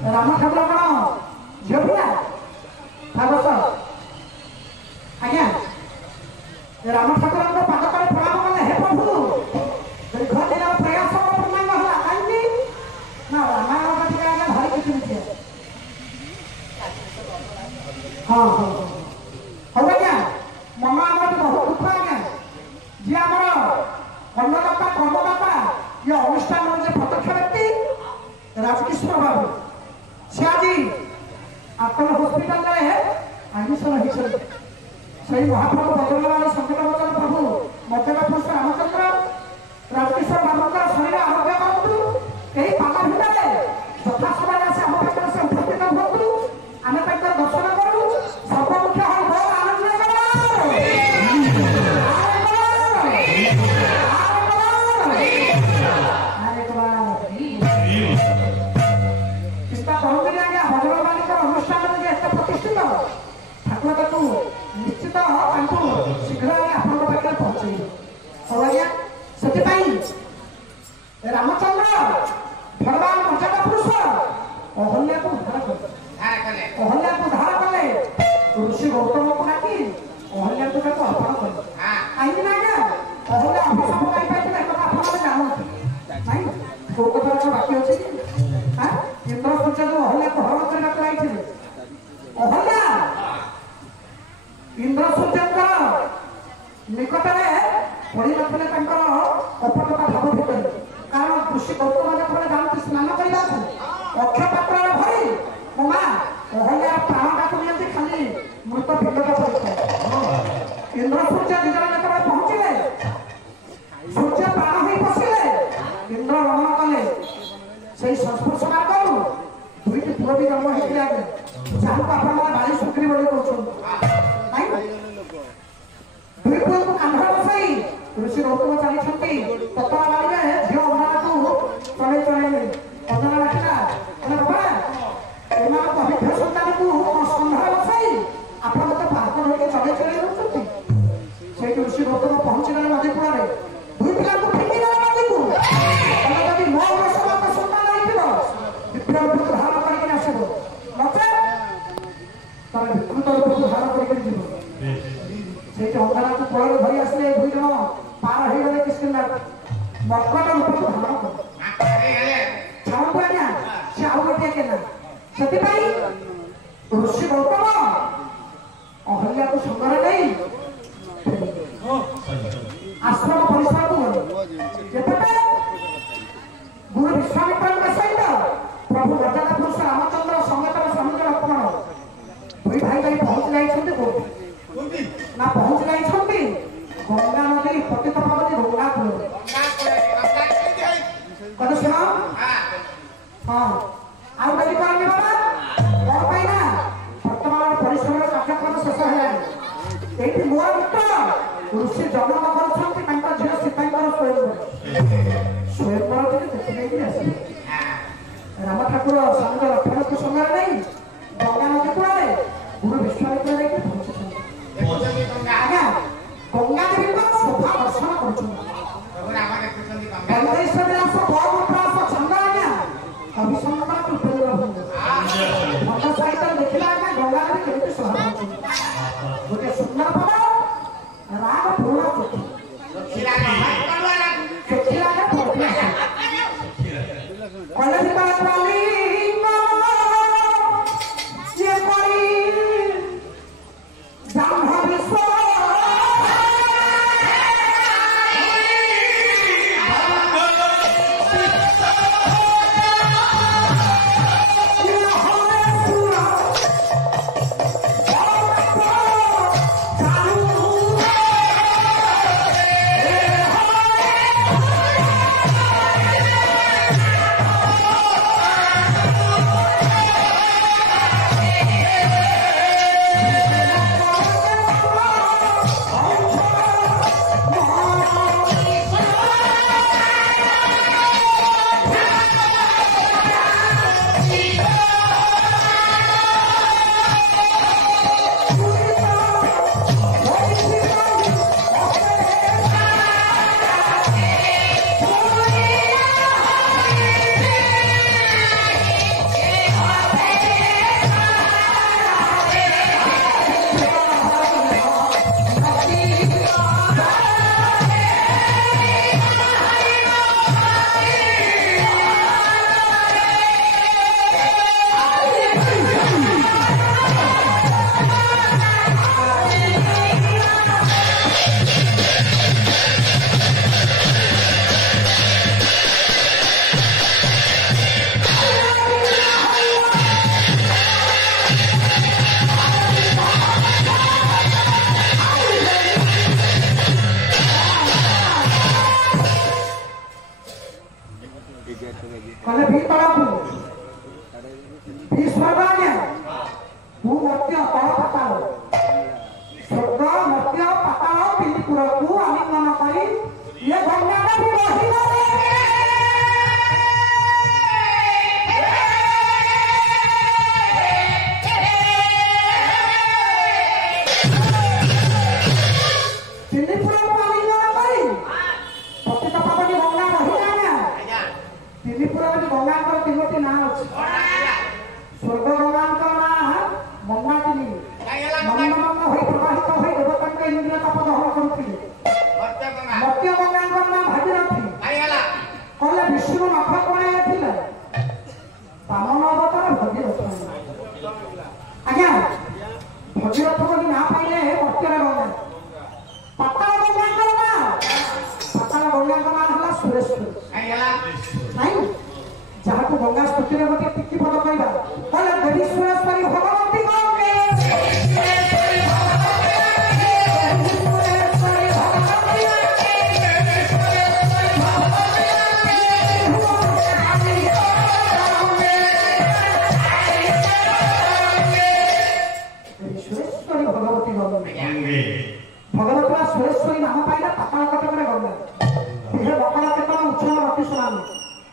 राम ठाकुर कौन झील पिला भागवत आज्ञा राम ठाकुर पाद तले प्रणाम कले हे प्रभु दीर्घ दिन प्रयास पूर्ण होला कहीं ना रामायण का टिका आज्ञा भारी किछि हाँ हाँ हो आज्ञा मम आमर बहुत दुख आज्ञा जी आमर अन्नदाता कर्मदाता ये अनुष्ठान जे प्रत्यक्ष व्यक्ति राजकिशोर बाबू सियाजी आपन हॉस्पिटल में एडमिशन होइछन सही महाप्रभु बदलवार संकट मोचन प्रभु मध्यमा पुरुष रामचंद्र राजकिशोर बाबू का शरीर आरोग्य करतु एही पाला भिड़े यथा समय आसे हम पाखरे से उपस्थित होतु आमे तक दर्शन करू सब मुख्य हो बहुत आनंद निश्चित शीघ्र आपण पाखे पहुंचे रामचंद्र भगवान अहल्या को धार कले अहल्या को धार कले ऋषि गौतम को डाकी अहल्या को ताको अर्पण कले काहे ना ना अहल्या अभिशाप पाई पाई तो कथा आपण जानो नाही को कथा बाकी अछि हां इंद्र सूर्य को अहल्या को हरण करना कराई थे अहल्या इंद्र सूर्य का निकट में पड़ी नथले तांकर कपटता भाव भितर कारण ऋषि गौतम जेतबे जानती स्नान करबा अक्षय पात्र भरी मोमा अहल्या प्राणटा को नियंती खाली मृत पिंडटा पड़ता इंद्र सूर्य दिजन जेतबे पहुंचले सूर्य प्राण होई पसिले इंद्र रमण कले सेही संस्पर्श मार्गरू दुईटी पुरो भी जन्म हेतिले आगे जाहु आपण माने बाली सुक्री बोली कहछन नाही दुई पुरो को कांधर बसाई ऋषि गौतम चली छंती ततरा बाली में झियो अमरा को चले चले अजना लाठा अरे बाबा एमा को अभिधेय संतान को संधार बसाई आपण तो पार्क होके चले चले रहउछंती से ऋषि गौतम पहुंच गले नदीपुर रे दुई पिला को फेंकी गले नदी को तने जदी मो वर्षवा का संतान आइथिबो विप्र रूप धारण करके आसीबो नचे तने विकृत रूप धारण करके जीवो से अंधारा को पळे धरि आसले दुई जण पार हे गले किसकिना मक्कट रूप धारण कर छाऊ पाण्या से आउ गोटे केना सती भाई ऋषि गौतम अहल्या को संगर नहीं आश्रम परिसर को गले जेपटे गुरु विश्वामित्र के सहित प्रभु गजानन पुरुष रामचंद्र समेत समुद्र लक्ष्मण दुई भाई भाई पहुंच जाई छथि कोठी ना पहुंच जाई छथि गंगा नदी पतित पावती गंगा कूल कद सुनो हां आउ कदी करनी बाबा और पाई ना वर्तमान परिश्रम कार्यक्रम शेष है एठी मोर मित्र ऋषि जन्म करछंती तांका झियो सीतांकर स्वयंवर के देखि नहीं आसी राम ठाकुर समुद्र लक्ष्मण को संगर नहीं गंगा नदी कूले गुरु विश्वामित्र जाके पहुंचछंती गंगा गंगा देवी को शोभा दर्शन करछंती प्रभु राम देखछंती गंगा ईश्वर दास बहुत प्रयास छंद आज्ञा अभिसंकल्प कृपा मत सहित देखिला आज्ञा गंगा नदी केते शोभा करछंती गोटे सुंदर पद राग पूर्ण चुकी खिला पड़िया कलश पाली ये कोई जाम्भवी सो Oh, स्वर्ग गंगाଙ୍କ ନାଁ ମନ୍ଦାକିନୀ ମନ୍ଦ ହୋଇ ପ୍ରବାହିତ ହୋଇ ଦେବତାଙ୍କ ଇନ୍ଦ୍ରିୟ ତାପ ଦହନ କରୁଥିଲେ। ମର୍ତ୍ତ୍ୟ ଗଙ୍ଗାଙ୍କ ନାଁ ଭାଗୀରଥୀ କହିଲେ ବିଷ୍ଣୁ ନଖ କଣାଇ ଥିଲେ ବାମନ ଅବତାର ଭଗୀରଥ। ଆଜ୍ଞା ଭଗୀରଥ ବୋଲି ନାଁ ପାଇଲେ ମର୍ତ୍ତ୍ୟରେ ଗଙ୍ଗା। ପାତାଳ ଗଙ୍ଗାଙ୍କ ନାଁ ହେଲା ସୁରେଶ୍ୱରୀ। ନାଇଁ ଯାହାକୁ ଗଙ୍ଗା ସ୍ତୁତିରେ ଗୋଟେ ଟିକି ପଦ କହିବା କହିଲେ ଦେବୀ ସୁରେଶ୍ୱରୀ ଭଗବତୀ ଗଙ୍ଗେ ସୁରେଶ୍ୱରୀ ଭଗବତୀ ଗଙ୍ଗେ। ଭଗବତୀ ବା ସୁରେଶ୍ୱରୀ ନାମ ପାଇଲେ ପାତାଳ କଟକରେ ଗଙ୍ଗା। ମକର କେତନ ଉଚ୍ଛନ ରତି ଶୁଣାନି।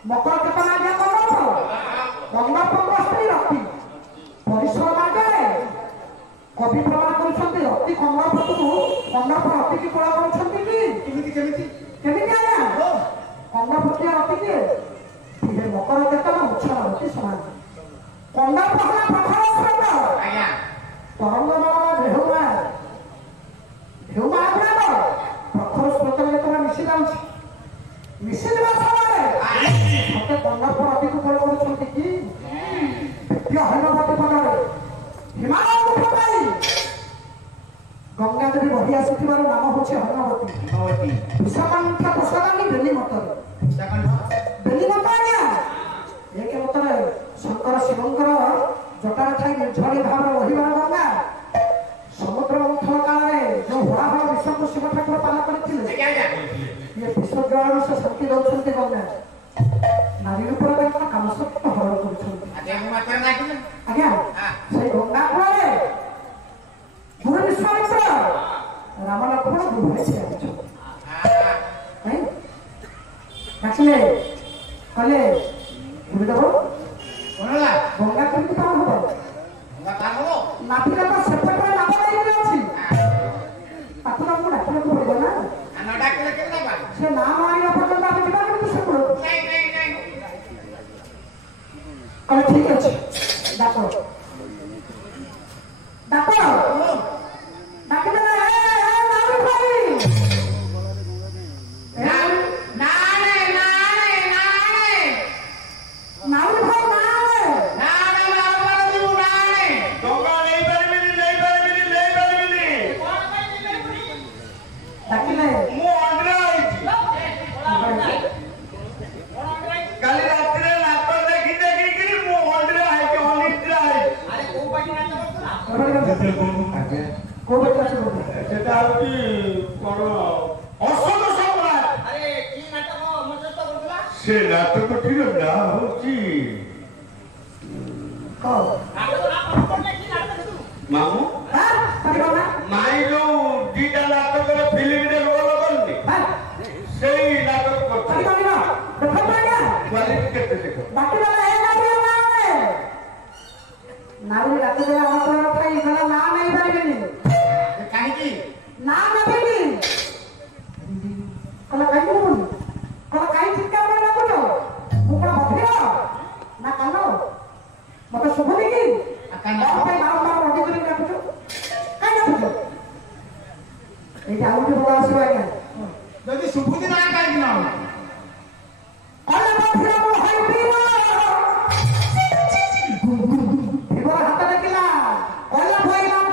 ମକର କେତନ ଆଜ୍ଞା ଗଙ୍ଗା ସ୍ତ୍ରୀ ରତି ପରିସର ମାର୍ଗରେ କବି ପ୍ରମାଣ କରୁଛନ୍ତି ରତି କଙ୍ଗପଟକୁ ରତିକି କୋଳା କରୁଛନ୍ତି କି କେମିତି ଆଜ୍ଞା କଙ୍ଗପଟିଆ ରତି କିଏ ମକର କେତନ ଉଚ୍ଛନ ରତି ଶୁଣାନି। କଣ୍ଡା ପ୍ରହରା ପ୍ରଖର ସ୍ରୋତ ତରଙ୍ଗ ଢେଉମା ପ୍ରଖର ସ୍ରୋତରେ ଯେତେବେଳେ ମିଶି ଯାଉଛି ମିଶିଯିବା ସମୟରେ ମତେ କଣ୍ଡାପୁର ଅତିକୁ କୋଳ କରୁଛନ୍ତି କି ହୈନବତୀ ପଦରେ ହିମାଳୟକୁ ପକାଇ ଗଙ୍ଗା ଦେବୀ ବହି ଆସିଥିବାର ନାମ ହଉଛି ହୈନବତୀ। ବିଷକଣ୍ଠ ପ୍ରସାଦାନୀ ବେଲି ମତରେ ବେଲି ମତ ଆଜ୍ଞା ଏକ ମତରେ ଶଙ୍କର ଶିବଙ୍କର ଜଟାରେ ଥାଇ ନିର୍ଝରୀ ଭାବରେ ରହିବାର ଗଙ୍ଗା ସମୁଦ୍ର ମନ୍ଥନ କାଳରେ ଯୋଉ ହୋଳାହଳ ବିଷକୁ ଶିବ ଠାକୁର ପାନ କରିଥିଲେ ଇଏ ବିଶ୍ୱ ଜଳରୁ ସେ ଶାନ୍ତି ଦଉଛନ୍ତି ଗଙ୍ଗା। ନାରୀ ଉପରେ ତାଙ୍କର କାମଶକ୍ତି ହରଣ କରୁଛନ୍ତି। ଆଜ୍ଞା ସେଇ ଗଙ୍ଗା କୂଳରେ ଗୁରୁ ବିଶ୍ୱାମିତ୍ର ରାମ ଲକ୍ଷ୍ମଣ ଦୁର୍ଭାଇ ଛିଡ଼ା ହୋଇଛନ୍ତି। ଡାକିଲେ କହିଲେ ଗୁରୁଦେବ ଗଙ୍ଗା କେମିତି ପାର ହବ? ନାଟିକା ତ ସେପଟରେ ନାମ ଦେଇକି ଅଛି ତାକୁ ଆମକୁ ଡାକିବାକୁ ପଡିବ ନା। ସେ ନାମ ଆଣିବା ପର୍ଯ୍ୟନ୍ତ ଆମେ ଯିବା କେମିତି ସେପଟ? କହିଲେ ଠିକ ଅଛି ଡାକ ଡାକିଲେ ସେ ନାଟକଟିର ନାଁ ହଉଛି ମାମୁ ମାଇ ଯୋଉ ଦିଟା ନାଟକର ଫିଲ୍ମରେ ରୋଲ କରନ୍ତି ସେଇ ନାଟକ କେତେ ଦେଖ ନାରୀ ରାତିରେ ଅନ୍ତର ଖାଇ ଗଲା ନା ନେଇ ପାରିବେନି କାହିଁକି ନା ନେବେନି କହିଲା କାହିଁକି ନେବୁନି କହିଲା କାହିଁ ଚିତ୍କାର କରି ଡାକୁଛ ମୁଁ କଣ ଅଭିର ନା କାନ ମତେ ଶୁଭୁନି କି କଣ ପାଇଁ ବାରମ୍ବାର ରଟି କରି ଡାକୁଛ କାହିଁ ଡାକୁଛ ଏଇଠି ଆଉ ଗୋଟେ ଭଲ ଆସିବ ଆଜ୍ଞା ଯଦି ଶୁଭୁନି ନା କାହିଁକି ନ ହାତ ଦେଖିଲା କହିଲା ଭାଇ ନାମ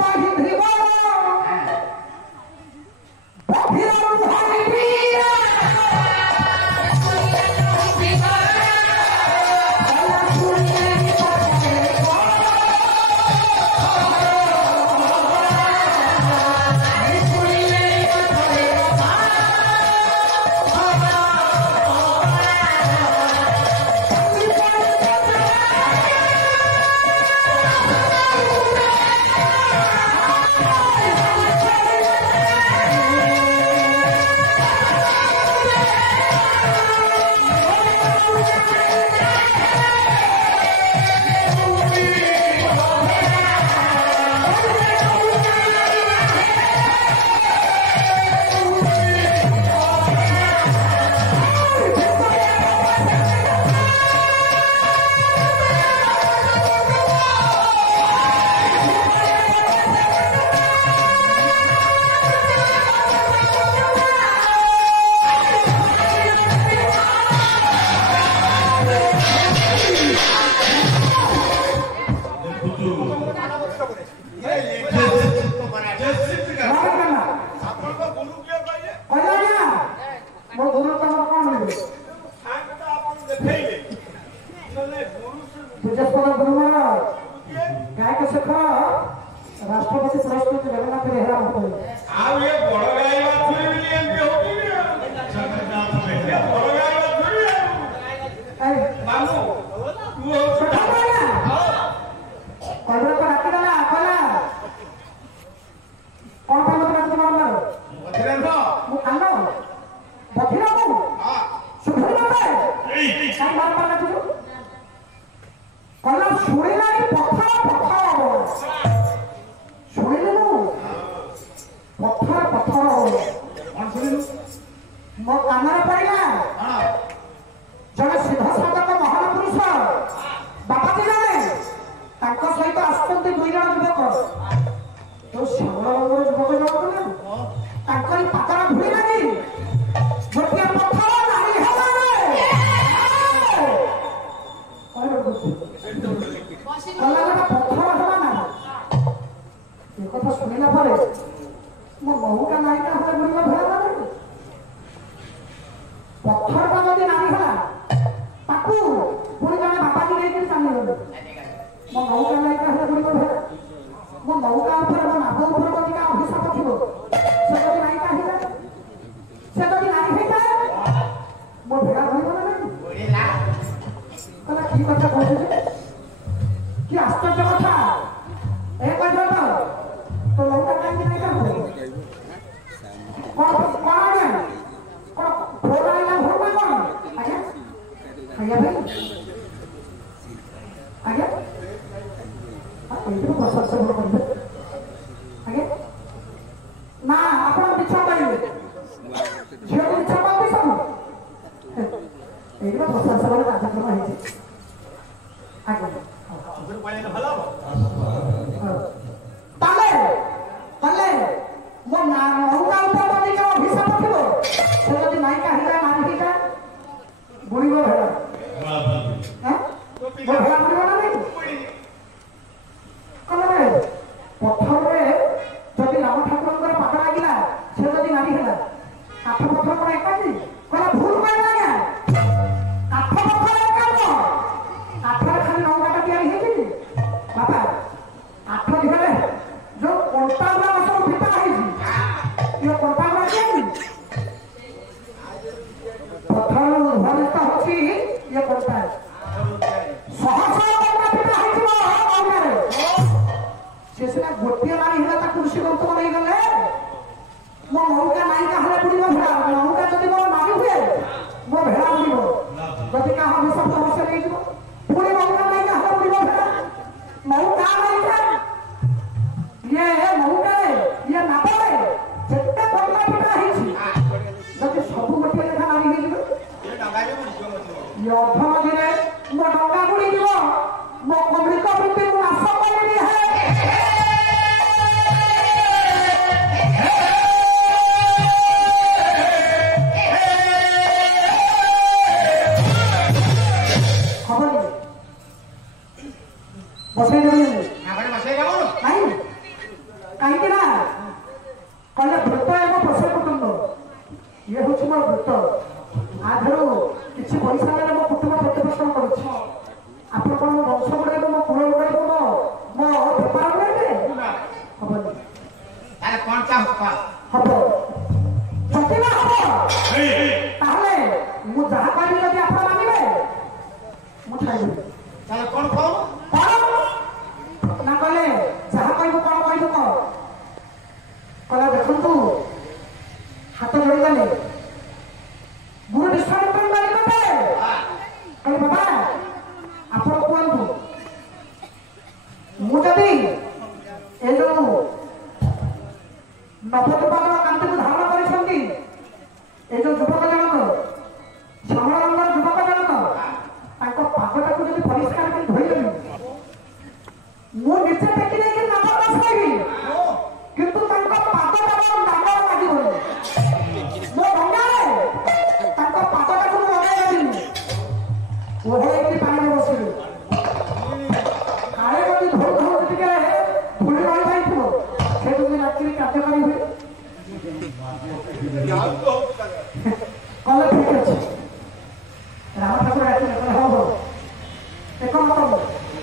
राष्ट्रपति पुरस्कृत जगन्नाथ बेहरा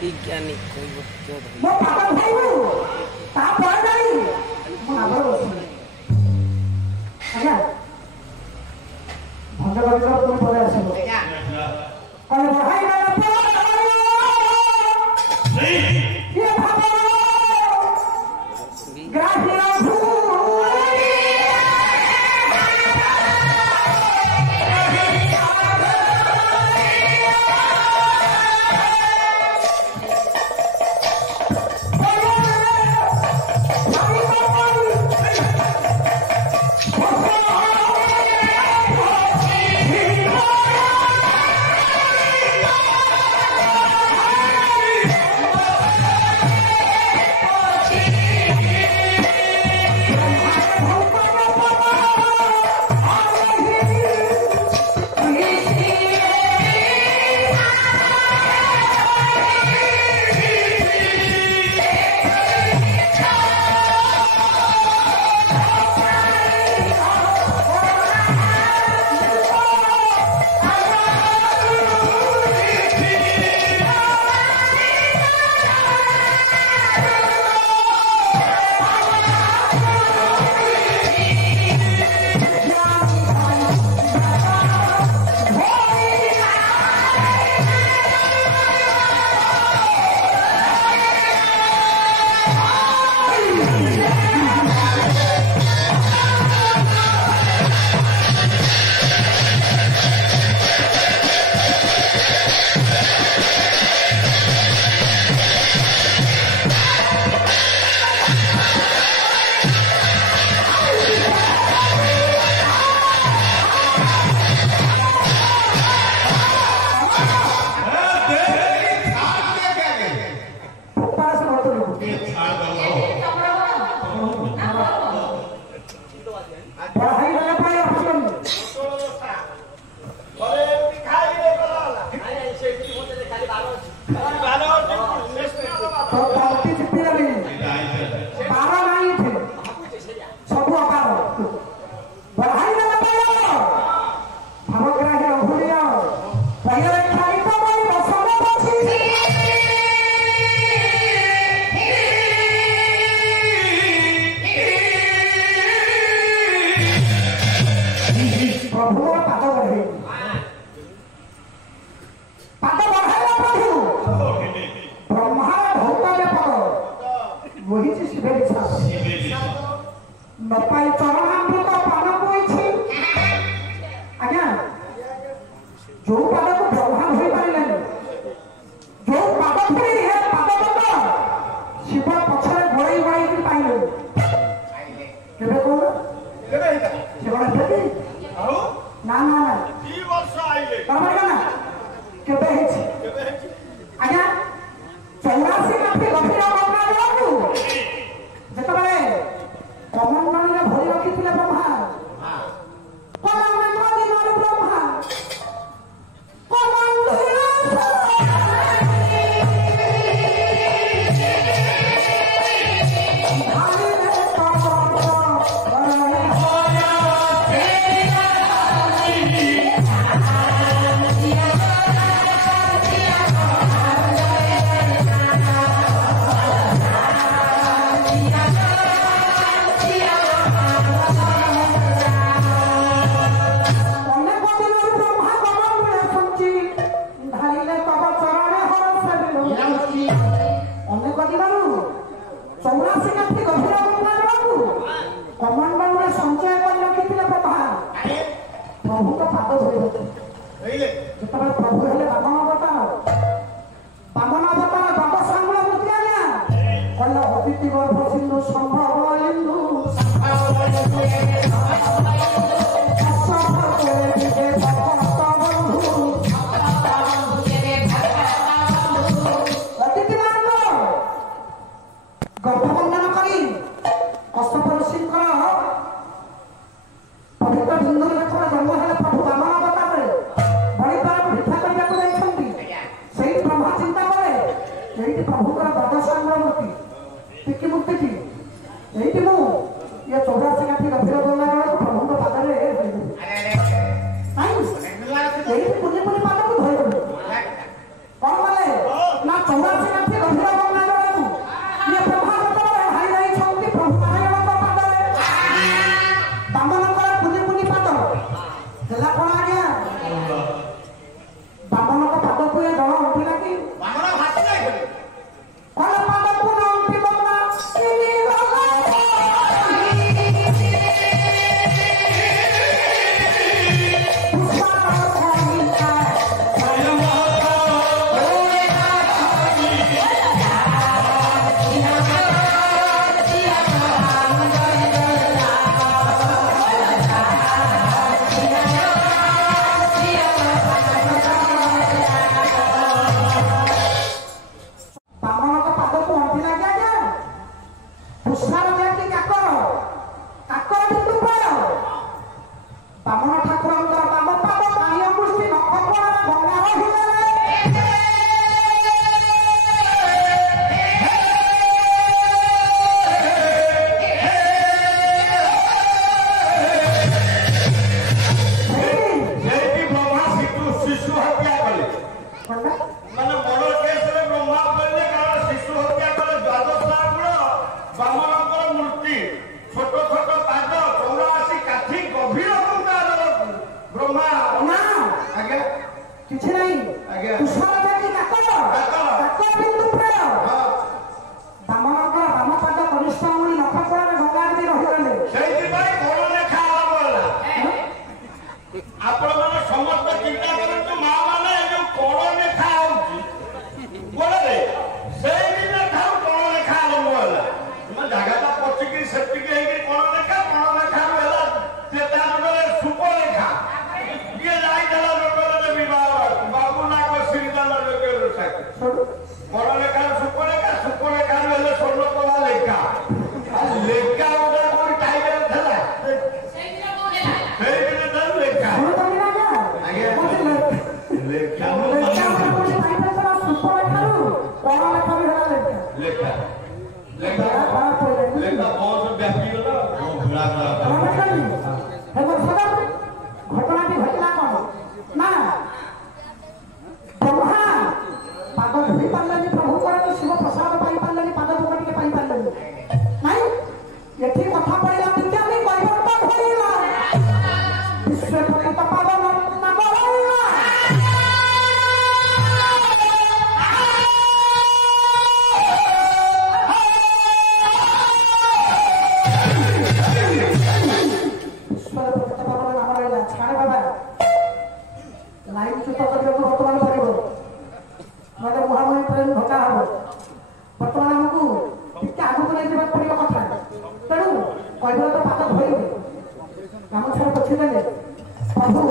ବୈଜ୍ଞାନିକ ମୋ ପାଦ ଖାଇବୁ ତାପରେ ଯାଇ ମୁଁ ଆଗରେ ବସିବି ଆଜ୍ଞା ଭଞ୍ଜ କବିର ପୁଣି ପରେ ଆସିବ କଣ ବଢାଇ चौरासी ପୁଷ୍ପାର ଯାକି କାକର କିନ୍ତୁ ପ୍ରାୟ ବାମନ ଠାକୁରଙ୍କର ବାମ ପାଦ କାଳିଅ ମୁଷ୍ଟି ନଖ କୋଣରେ ଭଙ୍ଗା ରହିଲେ କିଛି ନାହିଁ ପୁଷ୍ପାର ଯାକି କାକର କିନ୍ତୁ ପ୍ରାୟ ବାମନଙ୍କର ବାମ ପାଦ କନିଷ୍ଠ ଅଙ୍ଗୁଳି ନଖ କୋଣରେ ଭଙ୍ଗା ଦେଇ ରହିଗଲେ ସେଇଥିପାଇଁ କଣ ଲେଖା ଆରମ୍ଭ ହେଲା ଆପଣମାନେ ସମସ୍ତେ ଚିନ୍ତା କରନ୍ତୁ ମା ମାନେ ଏ ଯୋଉ କଣ ଲେଖା ହଉଛି ଗୋଡ଼ରେ ସେଇଦିନ ଠାରୁ କଣ ଲେଖା ଆରମ୍ଭ ହେଲା ଜାଗାଟା ପଚିକି ସେତିକି ହେଇକି କଣ ଲେଖା ହେଲା ସେଟା ଗୋଟେ ସୁପ ଲେଖା କିଏ ଯାଇଥିଲା ଲୋକରେ ବିବାହ ବାବୁ ନାଗ ଶ୍ରୀଦାନ ବଡ ଲେଖା ସୁପ ଲେଖା ହେଲେ ସ୍ୱର୍ଣ୍ଣ କଳା ଲେଖା ଲେଖା ଗୋଟେ କୋଉଠି ଟାଇଗର ଥିଲା ସେଇଦିନ ତାର ଲେଖା ଘଟଣାଟି ଘଟିଲା କଣ ନା ବ୍ରହ୍ମା ପାଦ ଧୋଇ ପାରିଲେନି ପ୍ରଭୁଙ୍କର ଶିବ ପ୍ରସାଦ ପାଇପାରିଲେନି ପାଦ ଧୋକ ଟିକେ ପାଇପାରିଲେନି ନାଇଁ ଏଠି କଥା ପଡିଲା ବିଜ୍ଞାନୀ କହିବ ଧରିଲା ବିଶ୍ୱ ପାଦ ନାମ ରହିଲା लाइन चुप करके बर्तमान पड़े मतलब मुहामुही ट्रेन धक्का हम बर्तमान आमको टिके आगक नहीं जावाक पड़ो कथा तेणु कहल तो पाद धोई गामछार पछिदेले प्रभु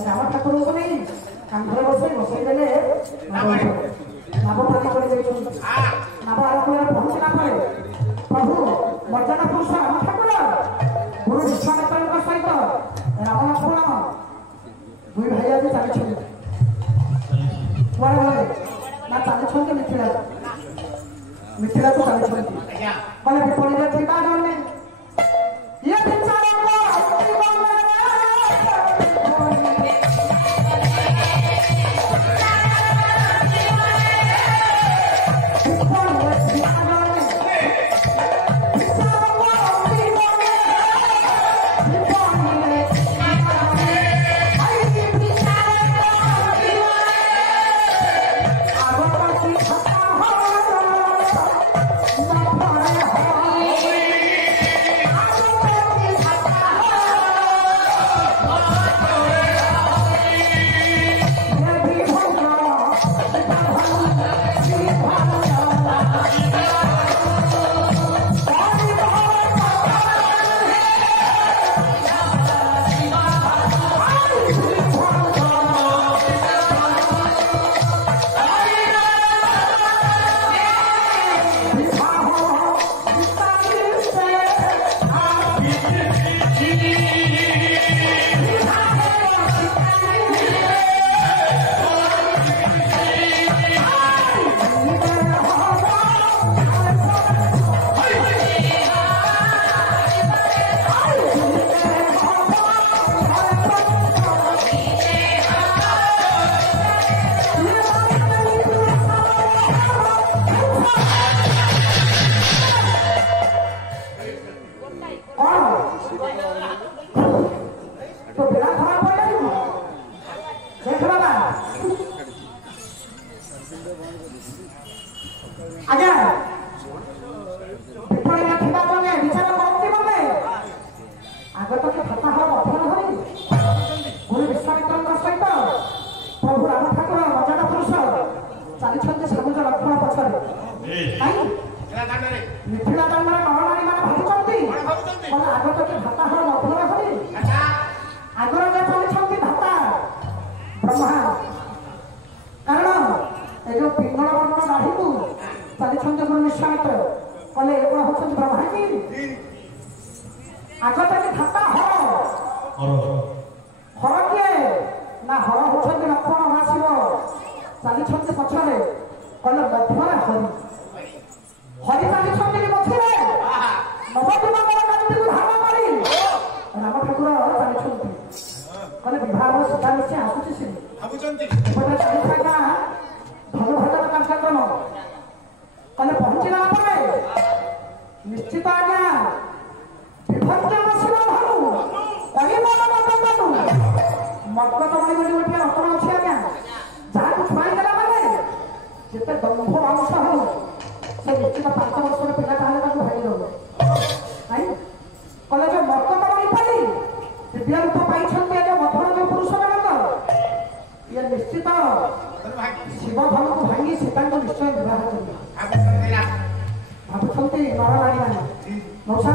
राम ठाकुर को नहीं कांधर बसईदेले नाभपाती कर नाभ आरम्भ पहुंचला प्रभु मर्यादा पुरुष राम ठाकुर गुरु विश्वामित्र सहित राम लक्ष्मण दुई भाई आज चली कुआड़े गले ना चली मिथिला को चली बोले विपरीत थिबा गले ये विचार मिथिला दांडा नरनारी माने भाबुचंती कोन आगत के भाता हो नफल हरि अच्छा आगर जे चलिछंती भाता ब्रह्मा कारण ए जो पिंगल वर्णन दाढी को चलिछंती गुरु विश्वामित्र कले ये कोन होछन ब्रह्माजी आगो तक खाता हर किए ना हर होछन लक्ष्मण मासिब चाली छते पछरे कले मध्यरे हरि चाली छते मध्यरे नवती मंगल कांति को धारण करी राम ठाकुर चाली छते कले विवाह सीता निश्चय आसुची से भाबुचंती पता चाली था धन भजन कार्यक्रम कले पहुंचला परे निश्चित आज्ञा विभंजन शिव धनु परिमल मतनु मगत माई बोली गोटे रतन अछि आज्ञा जहाँ छुआई देला माने जेते दंभ अंश हो से निश्चित 5 वर्षर पिला ताले ताको भाई दो आई कले जो मगत माई पाली दिव्य रूप पाई छन्ते जो मधुर जो पुरुष मान ये निश्चित शिव धनु को भांगी सीता को निश्चय विवाह करिया भाबुछंती नर नारी माने मौसा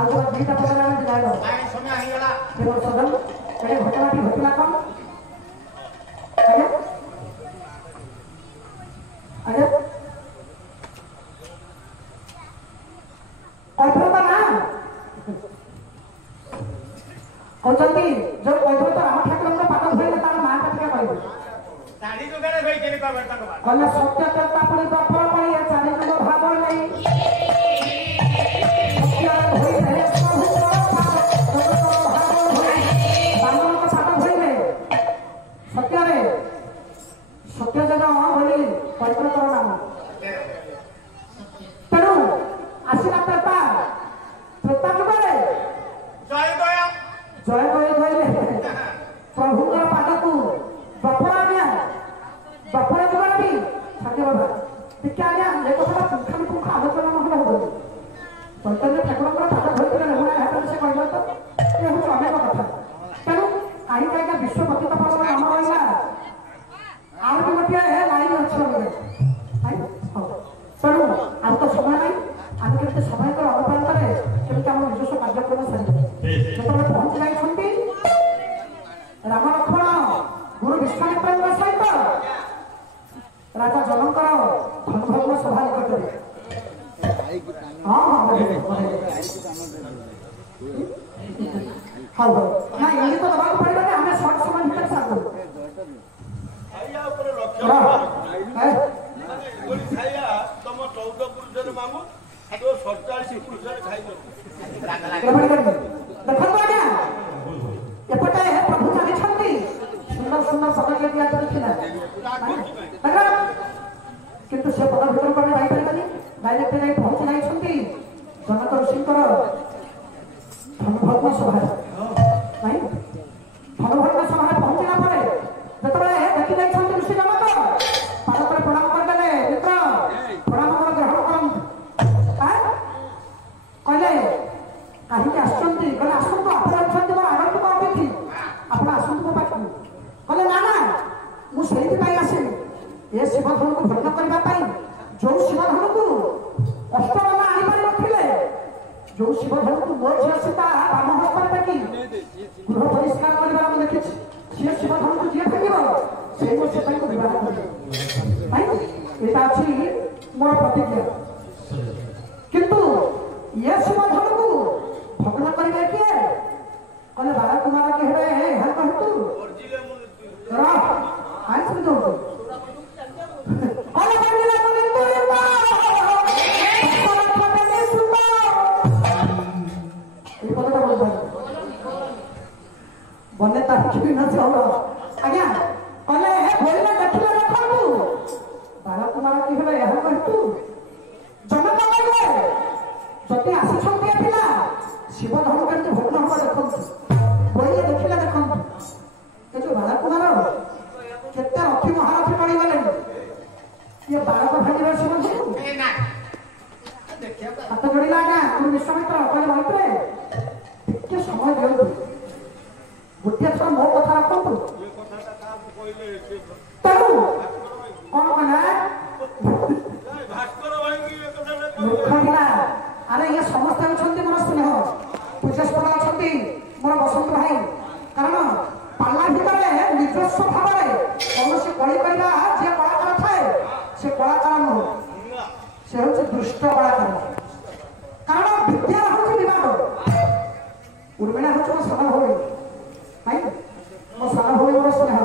आज दुईटा पदना दिलाइलो आइ समय आइगला केवल सदन ए घटनाटी घटना कम आगे आगे अद्भुत ना कहते जो अद्भुत राम ठाकुर पाठ हुए तार माँ का कहबे दाढ़ी जुगारे होई केने का बर्तन का कल सत्य चर्चा पड़ी बपर पड़ी चाली जो भाव नहीं सत्य होई रहे प्रभु बामन का पाठ होइले सत्य रे सत्य जन बोली पवित्र कर नाम तेणु आशीर्वाद त्रेता त्रेता जुगरे जय दया जय जय कहले प्रभुଙ୍କର ପାଦକୁ ବପରା ଆଜ୍ଞା ବପରା ଯିବାର ବି ଠାକୁର ବାବା ଟିକେ ଆଜ୍ଞା ଏ କଥାଟା ପୁଙ୍ଖାନୁପୁଙ୍ଖ ଆଲୋଚନା ନହେଲେ ହବନି ଚୈତନ୍ୟ ଠାକୁରଙ୍କର ପାଦ ଧରିଥିଲେ ରଘୁନାଥ ହାତରେ ସେ କହିଲେ ତ ଏ ହେଉଛି ଅନେକ କଥା ତେଣୁ କାହିଁକି ଆଜ୍ଞା ବିଶ୍ୱ ପତିତ ପାବନ ନାମ ରହିଲା ଆଉ ବି ଗୋଟିଏ ଲାଇନ୍ ଅଛି ହଉ ତେଣୁ ଆଉ ତ ସମୟ ନାହିଁ ଆମେ କେମିତି ସମୟଙ୍କର ଅନୁପାତରେ କେମିତି ଆମର ନିଜସ୍ୱ କାର୍ଯ୍ୟକ୍ରମ ସାରିବା ଯେତେବେଳେ ପହଞ୍ଚି ଯାଇଛନ୍ତି राम लक्ष्मण गुरु विश्वामित्र सहित राजा जनकर धनभग्न सभा निकट हाँ हाँ ना ये तो दबा पड़ेगा हमें शॉर्ट समय भीतर साथ आइया ऊपर लक्ष्य गोली खाइया तुम 14 पुरुषर मामू तो 47 पुरुषर खाइ देखो आज्ञा एपटे प्रभु जानी सुंदर सुंदर पदक दिया किंतु से पद भर को जापारे डायरेक्ट नहीं पहुंची नहीं जनक ऋषिंकर धनभग्न सभा नहीं धनभग्न सभा पहुंचला जो देखी जाती ऋषि जनक पाद प्रणाम करदे मित्र प्रणाम ग्रहण कर कहले कहीं आसुँच आसतु आप आगंतुक अतिथि आप आसतु मो पाखु कहले ना ना मुझे आसे ये शिवधनु को भग्न करने जो शिवधनु को अष्टमा आनीपार नथिले जो शिवधनु को मो झी सीता राम हस्त टेकी गृह परिष्कार कर देखी सी शिवधनु को जी फेंक से मो सीता को विवाह कर मोर प्रतिज्ञा किंतु ये शिवधनु को भग्न करिवे किए कहले बाला कुमार के हेबे हर कहतु रा आइ सुन दो कहले बंदिला बोले तू ये कथा बोल बने ता कि न चलो आज्ञा कहले हे बोलना देखले देखू बाला कुमार के हेबे हर कहतु जनक कहले जति आसी छंतिया पिला शिव धनु के भग्न हम देखु बोलिए देखिले देखु ये जो बाला कुमार केते अखि महारथी पड़ी गले ये बालक भागीर शिव धनु हाथ जोड़िला आज्ञा गुरु विश्वामित्र कहले भाइत्रे टिके समय दियंतु गोटे थर मो कथा रखंतु तेणु कौन कहना भास्कर भाई की कथा मूर्खला अरे ये समस्त होती मोर स्नेह पूजेश्वर अच्छा मोर बसंत भाई कारण पाला भितर निजस्व भाव में कौन कली जी कलाकार थाए से कलाकार नुह से हूँ दुष्ट कलाकार कारण विद्या हूँ विवाह उर्मिला हूँ मो सारा भौणी नाई मो सारा भौणी मोर स्नेह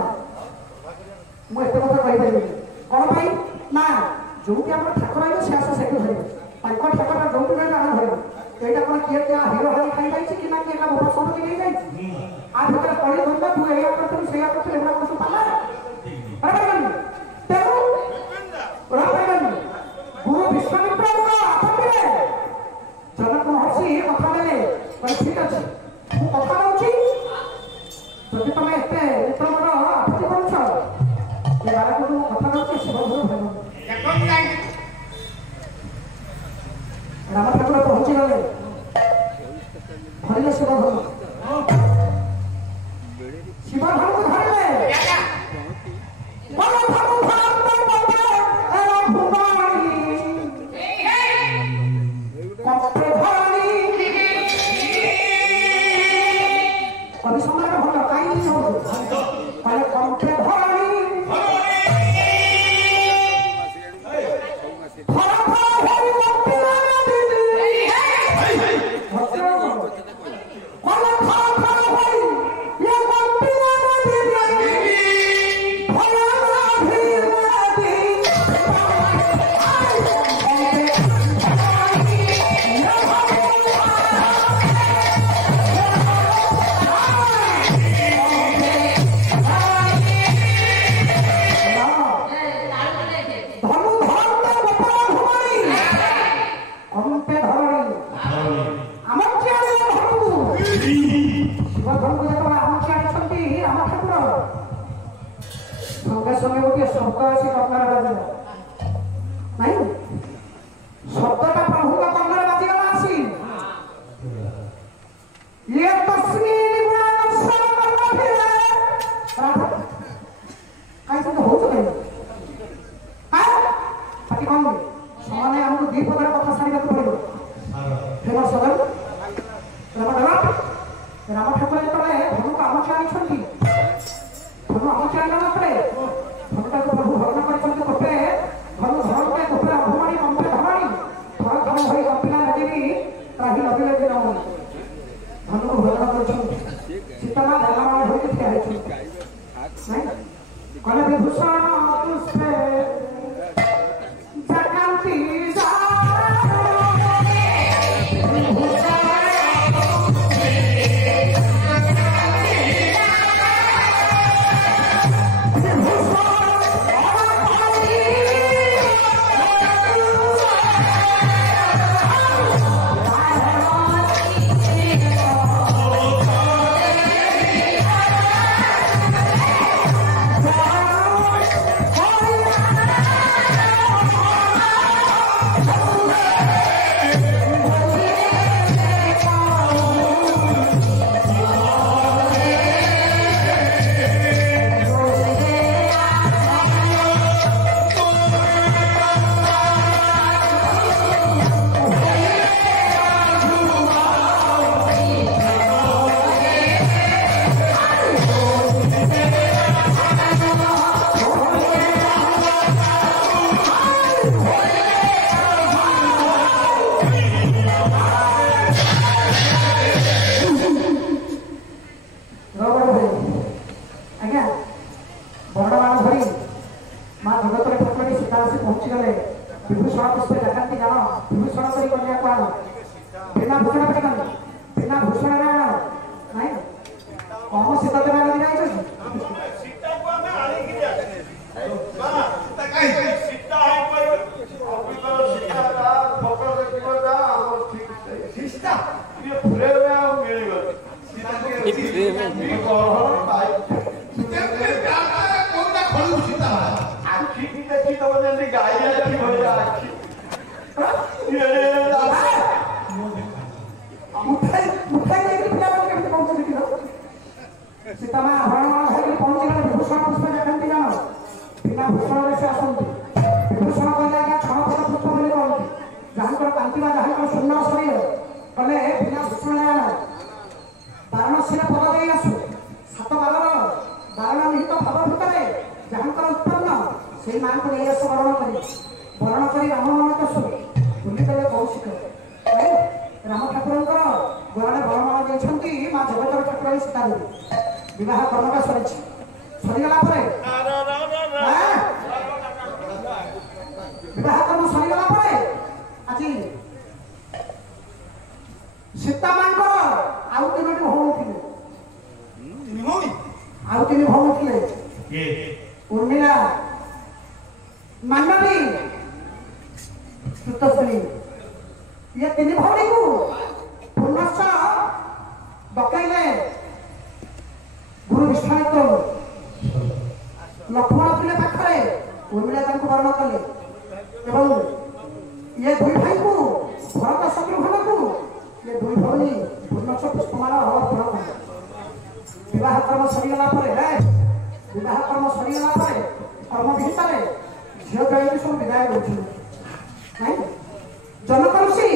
मुझे कथा कहीपर कौन पाई ना जो आम ठाकुर आइल से आस से धरवे ठाकुर जो आम धरवे यहाँ कौन किए क्या हिरो हाई खाई जाए कि ना किए बाबा सब कि नहीं जाए आ भर कड़ी धरना तू या कर से कर पाला गुरु विश्वामित्र आपत्ति जनक महर्षि कथा देले ठीक अच्छे मु कथा दूसरी जदि तुम एत मित्र मोर आपत्ति कर कथा दूसरी शिव गुरु राम ठाकुर पहुंची गले धरले शिव धर्म शिव धर्म को धरले कवि सम्राट भल कहीं कंठे धरणी संगे गोटे शब्द आसी कर्णर बाजिला नहीं शब्दटा प्रभु का कर्णर बाजिगला आसी ये तस्वीर गुणांश कर्म फिरे राधा काई तो हो तो नहीं हां पति कौन समाने हमको दी पदर कथा सारी को पड़ो फेमस सदर राम ठाकुर जेतले धनु को आमचारी छंती धनु आमचारी मात्रे धनुटा को प्रभु हरण करछंती कोटे धनु धरण पे कोटे अभमानी कंपे धमानी धर धन होई कपिला नदी त्राही नदी नदी न धनु को हरण करछंती सीतामा धनमाळ होई ठिया है नहीं कले विभूषण पुष्पे जकांती जा ବରଣ କରି ରାମ ମାନଙ୍କ ବୁଲିଦେଲେ କୌଶିକ ରାମ ଠାକୁରଙ୍କର ଗୋଡ଼ରେ ବରମାଳ ଦେଇଛନ୍ତି ମା ଜଗତର ଠାକୁର ସୀତା ଦେବୀ ବିବାହ କର୍ମଟା ସରିଛି ସରିଗଲା ପରେ ବିବାହ କର୍ମ ସରିଗଲା ପରେ ଆଜି ସୀତା ମାଙ୍କର ଆଉ ତିନୋଟି ଭଉଣୀ ଥିଲେ ଆଉ ତିନି ଭଉଣୀ ଥିଲେ ଉର୍ମିଳା ମାଣ୍ଡବୀ ସୁତଶ୍ରୀ ये तीन भौणी को पुनश्च डकैले गुरु विश्वामित्र लक्ष्मण थे पाखे उर्मिला वर्ण कले एवं ये दुई भाई को भरत शत्रुघ्न को ये दुई भौणी पुनश्च पुष्पमाला अर्पण कले विवाह कर्म सरीगला विवाह कर्म सरीगला कर्म विहित झील जय सब विदाय नहीं जनक ऋषि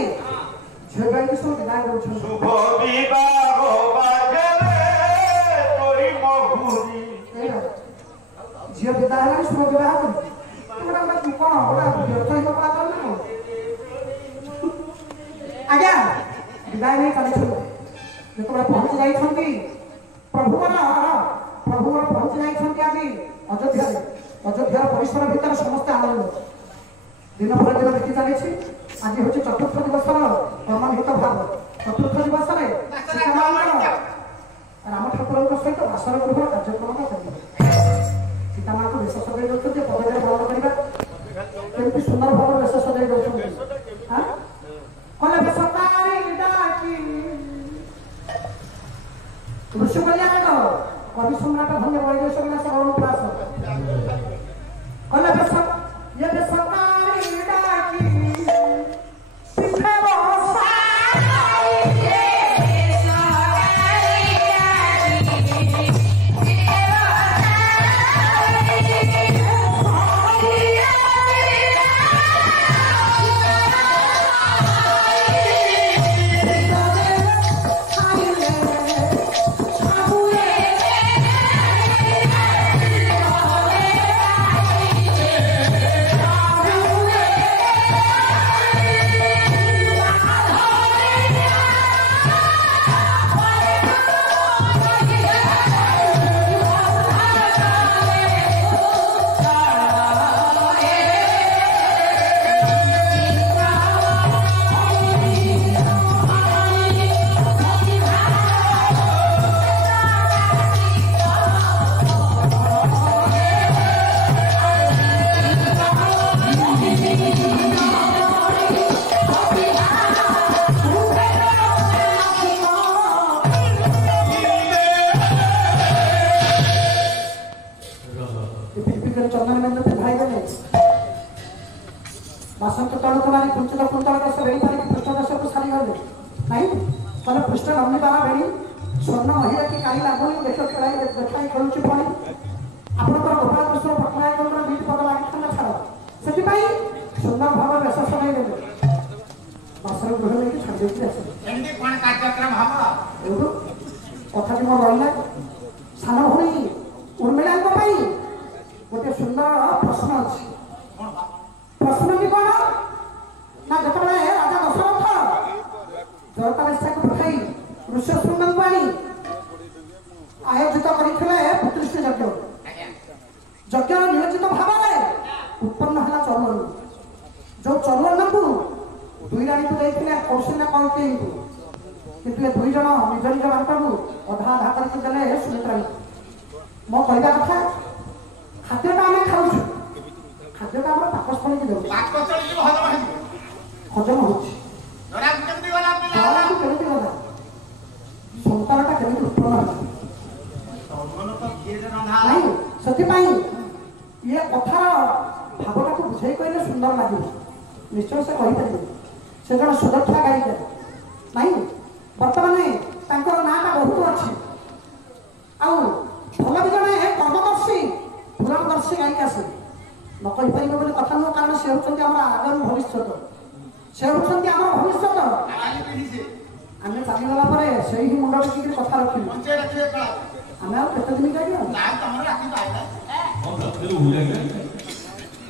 झील जय सब विदाय शुभ विवाह झील विदाय शुभ विवाह कौन आज्ञा विदाय नहीं चली जो पहुंची जाती प्रभुवर पहुंची जाती आज अयोध्या परिसर भितर समस्ते आनंद दिन पर दिन बीती चली आज हूँ चतुर्थ दिवस कर्मान्वित भाव चतुर्थ दिवस राम ठाकुर सहित बासर गृह कार्यक्रम करेंगे सीता माँ को वेश सजाई दौरान पदवीर पालन करवा केमती सुंदर भाव वेश सजाई दौरान ऋषि कल्याण कवि सम्राट भंग वैदेश्वर श्रवण प्रास बसंत तड़क मारी कुंचल कुंतल दस बेड़ी मारी पृष्ठ दश को सारी गले नहीं कल पृष्ठ लंबी बाला बेड़ी स्वर्ण महिला की काली लागुनी देख खेलाई देखाई खेलुची पड़ी आपनकर गोपाल कृष्ण पटनायक बीट पद लागी खाना छाड़ से सुंदर भाव वेश सजाई देवे बसर गृह लेकिन छाड़ कार्यक्रम हम कथा मोर रहा सान भाई उर्मिला गोटे सुंदर प्रश्न अच्छी प्रश्न भी कौन ना जो राजा दशरथ जरता को पठाई ऋष्यशृंग को आनी आयोजित करते पुतृष्ट यज्ञ यज्ञ नियोजित भाव में उत्पन्न है चरुवन जो चरुवन को दुई राणी को देते कौशल्या कौके कितु दुई जन निज निज बांट को अधा अधा करके देले सुमित्रा मो कहवा कथा खाद्यटा आम खाऊ खाद्यटा आम पाकस्थली की जाऊँ हजम होती संतानटा केମିତି उत्पन्न नहीं से ये कथार भावटा को बुझे कहले सुंदर लगे निश्चय से कहीपर से जन सुदक्षा गायिका नहीं बर्तमान नाटा बहुत अच्छी आउ भल भी जड़े कर्मदर्शी पुराणदर्शी गायिका से न कहीपर बोले कथा नुह कारण से होती आगामी भविष्य से होती आम भविष्य आम चलीगला से ही मुंड टेक कथा रखी आम आते दिन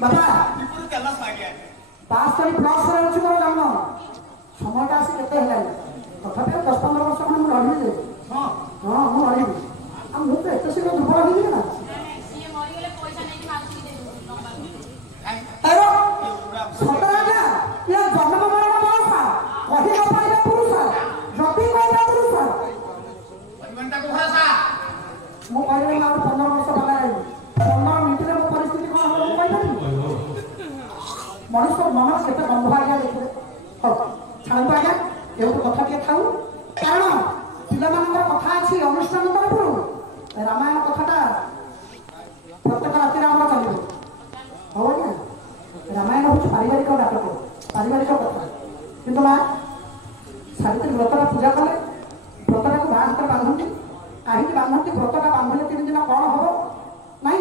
बाबा टिपुर केला सागे 62 प्लस रे अछि मोर जन्म সময়টা আসি কেতে হেলানি তথাপি 10-15 বর্ষ মানে মু লড়িবি যে हां हां মু লড়িবি আর মু তো এত শীঘ্র দুর্বল হইবি না সিএ মরি গেলে পয়সা নেই মাউসি দে লম্বা আরে সতরাজা ইয়া জন্ম মরণ বয়সা কহি ন পাইলে পুরুষ যদি কইলে পুরুষ परिमंता को भरोसा मु कहले मार 15 वर्ष बाला आइ 15 मिनिट रे मो परिस्थिति कोन हो मु कहली मनुष्य मन केते गंभ आज्ञा देखले हो छाड़ू आज्ञा एउ कथा के थाउ कारण पिला मानकर कथा अछि अनुष्ठान तरफरु रामायण कथाटा प्रत्येक राति राम चलिबो हो ना रामायण हो पारिवारिक नाटक पारिवारिक कथा किंतु मां सावित्री व्रतरा पूजा कले व्रतरा को बाहर बांधती कहीं बांधती व्रतटा बांधले 3 दिन कौन हम ना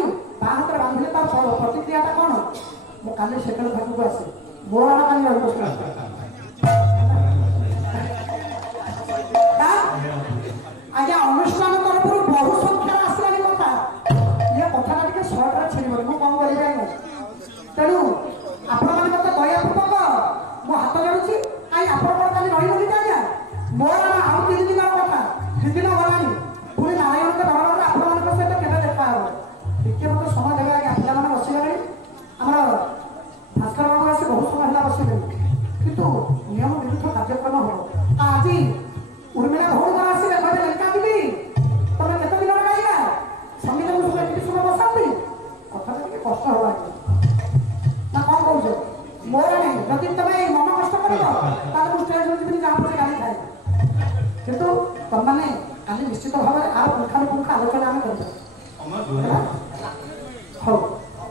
बाहर बांधले तार प्रतिक्रियाटा कौन मु काली सेकेंड भाग को आसे मोर आना काली आज्ञा अनुष्ठान तरफ बहु संख्या आसलानी कथा ये कथाटा टिके शॉर्ट रे छेड़िबो मु कौन करिबे तेणु आपण माने मते दयापूर्वक मो हाथ जोड़ुची आई आपण कोन काली रही रही आज्ञा मोर आना आउ 3 दिन कथा 2 दिन गलानी पुणी नारायण के दरबार आपण मान सहित केबे देखा हो टिके मते समय देबे आज्ञा पिला माने बसि गले हमर भास्कर बाबू आसे बहुत समय हला बसि गले किंतु नियम विरुद्ध कार्यक्रम हो आजी उर्मिला भौर कर आसी देखा लंका दिबी तमे केते दिन गाइला संगीत मुझे किसी सुनो बसाती कथा टिके कष्ट होला ना कौन कहू मोर नहीं जदि तमे मन कष्ट करबो ताले मु स्टेज रे जिबी जा पछे गाली खाए किंतु तम माने काली निश्चित भाव में आ पुंखा आलोचना आम कर हो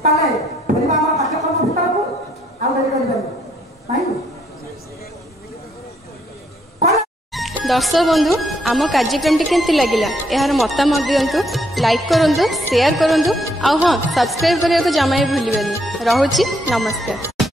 ताले परिवार हमर कार्यक्रम भीतर को आ डेरी कर नहीं दर्शक बंधु आम कार्यक्रम केमती लगिला यार मतामत दियंतु लाइक करंतु शेयर करंतु आ हां सब्सक्राइब करने को जमा भूलिबेनी। रहुची नमस्कार।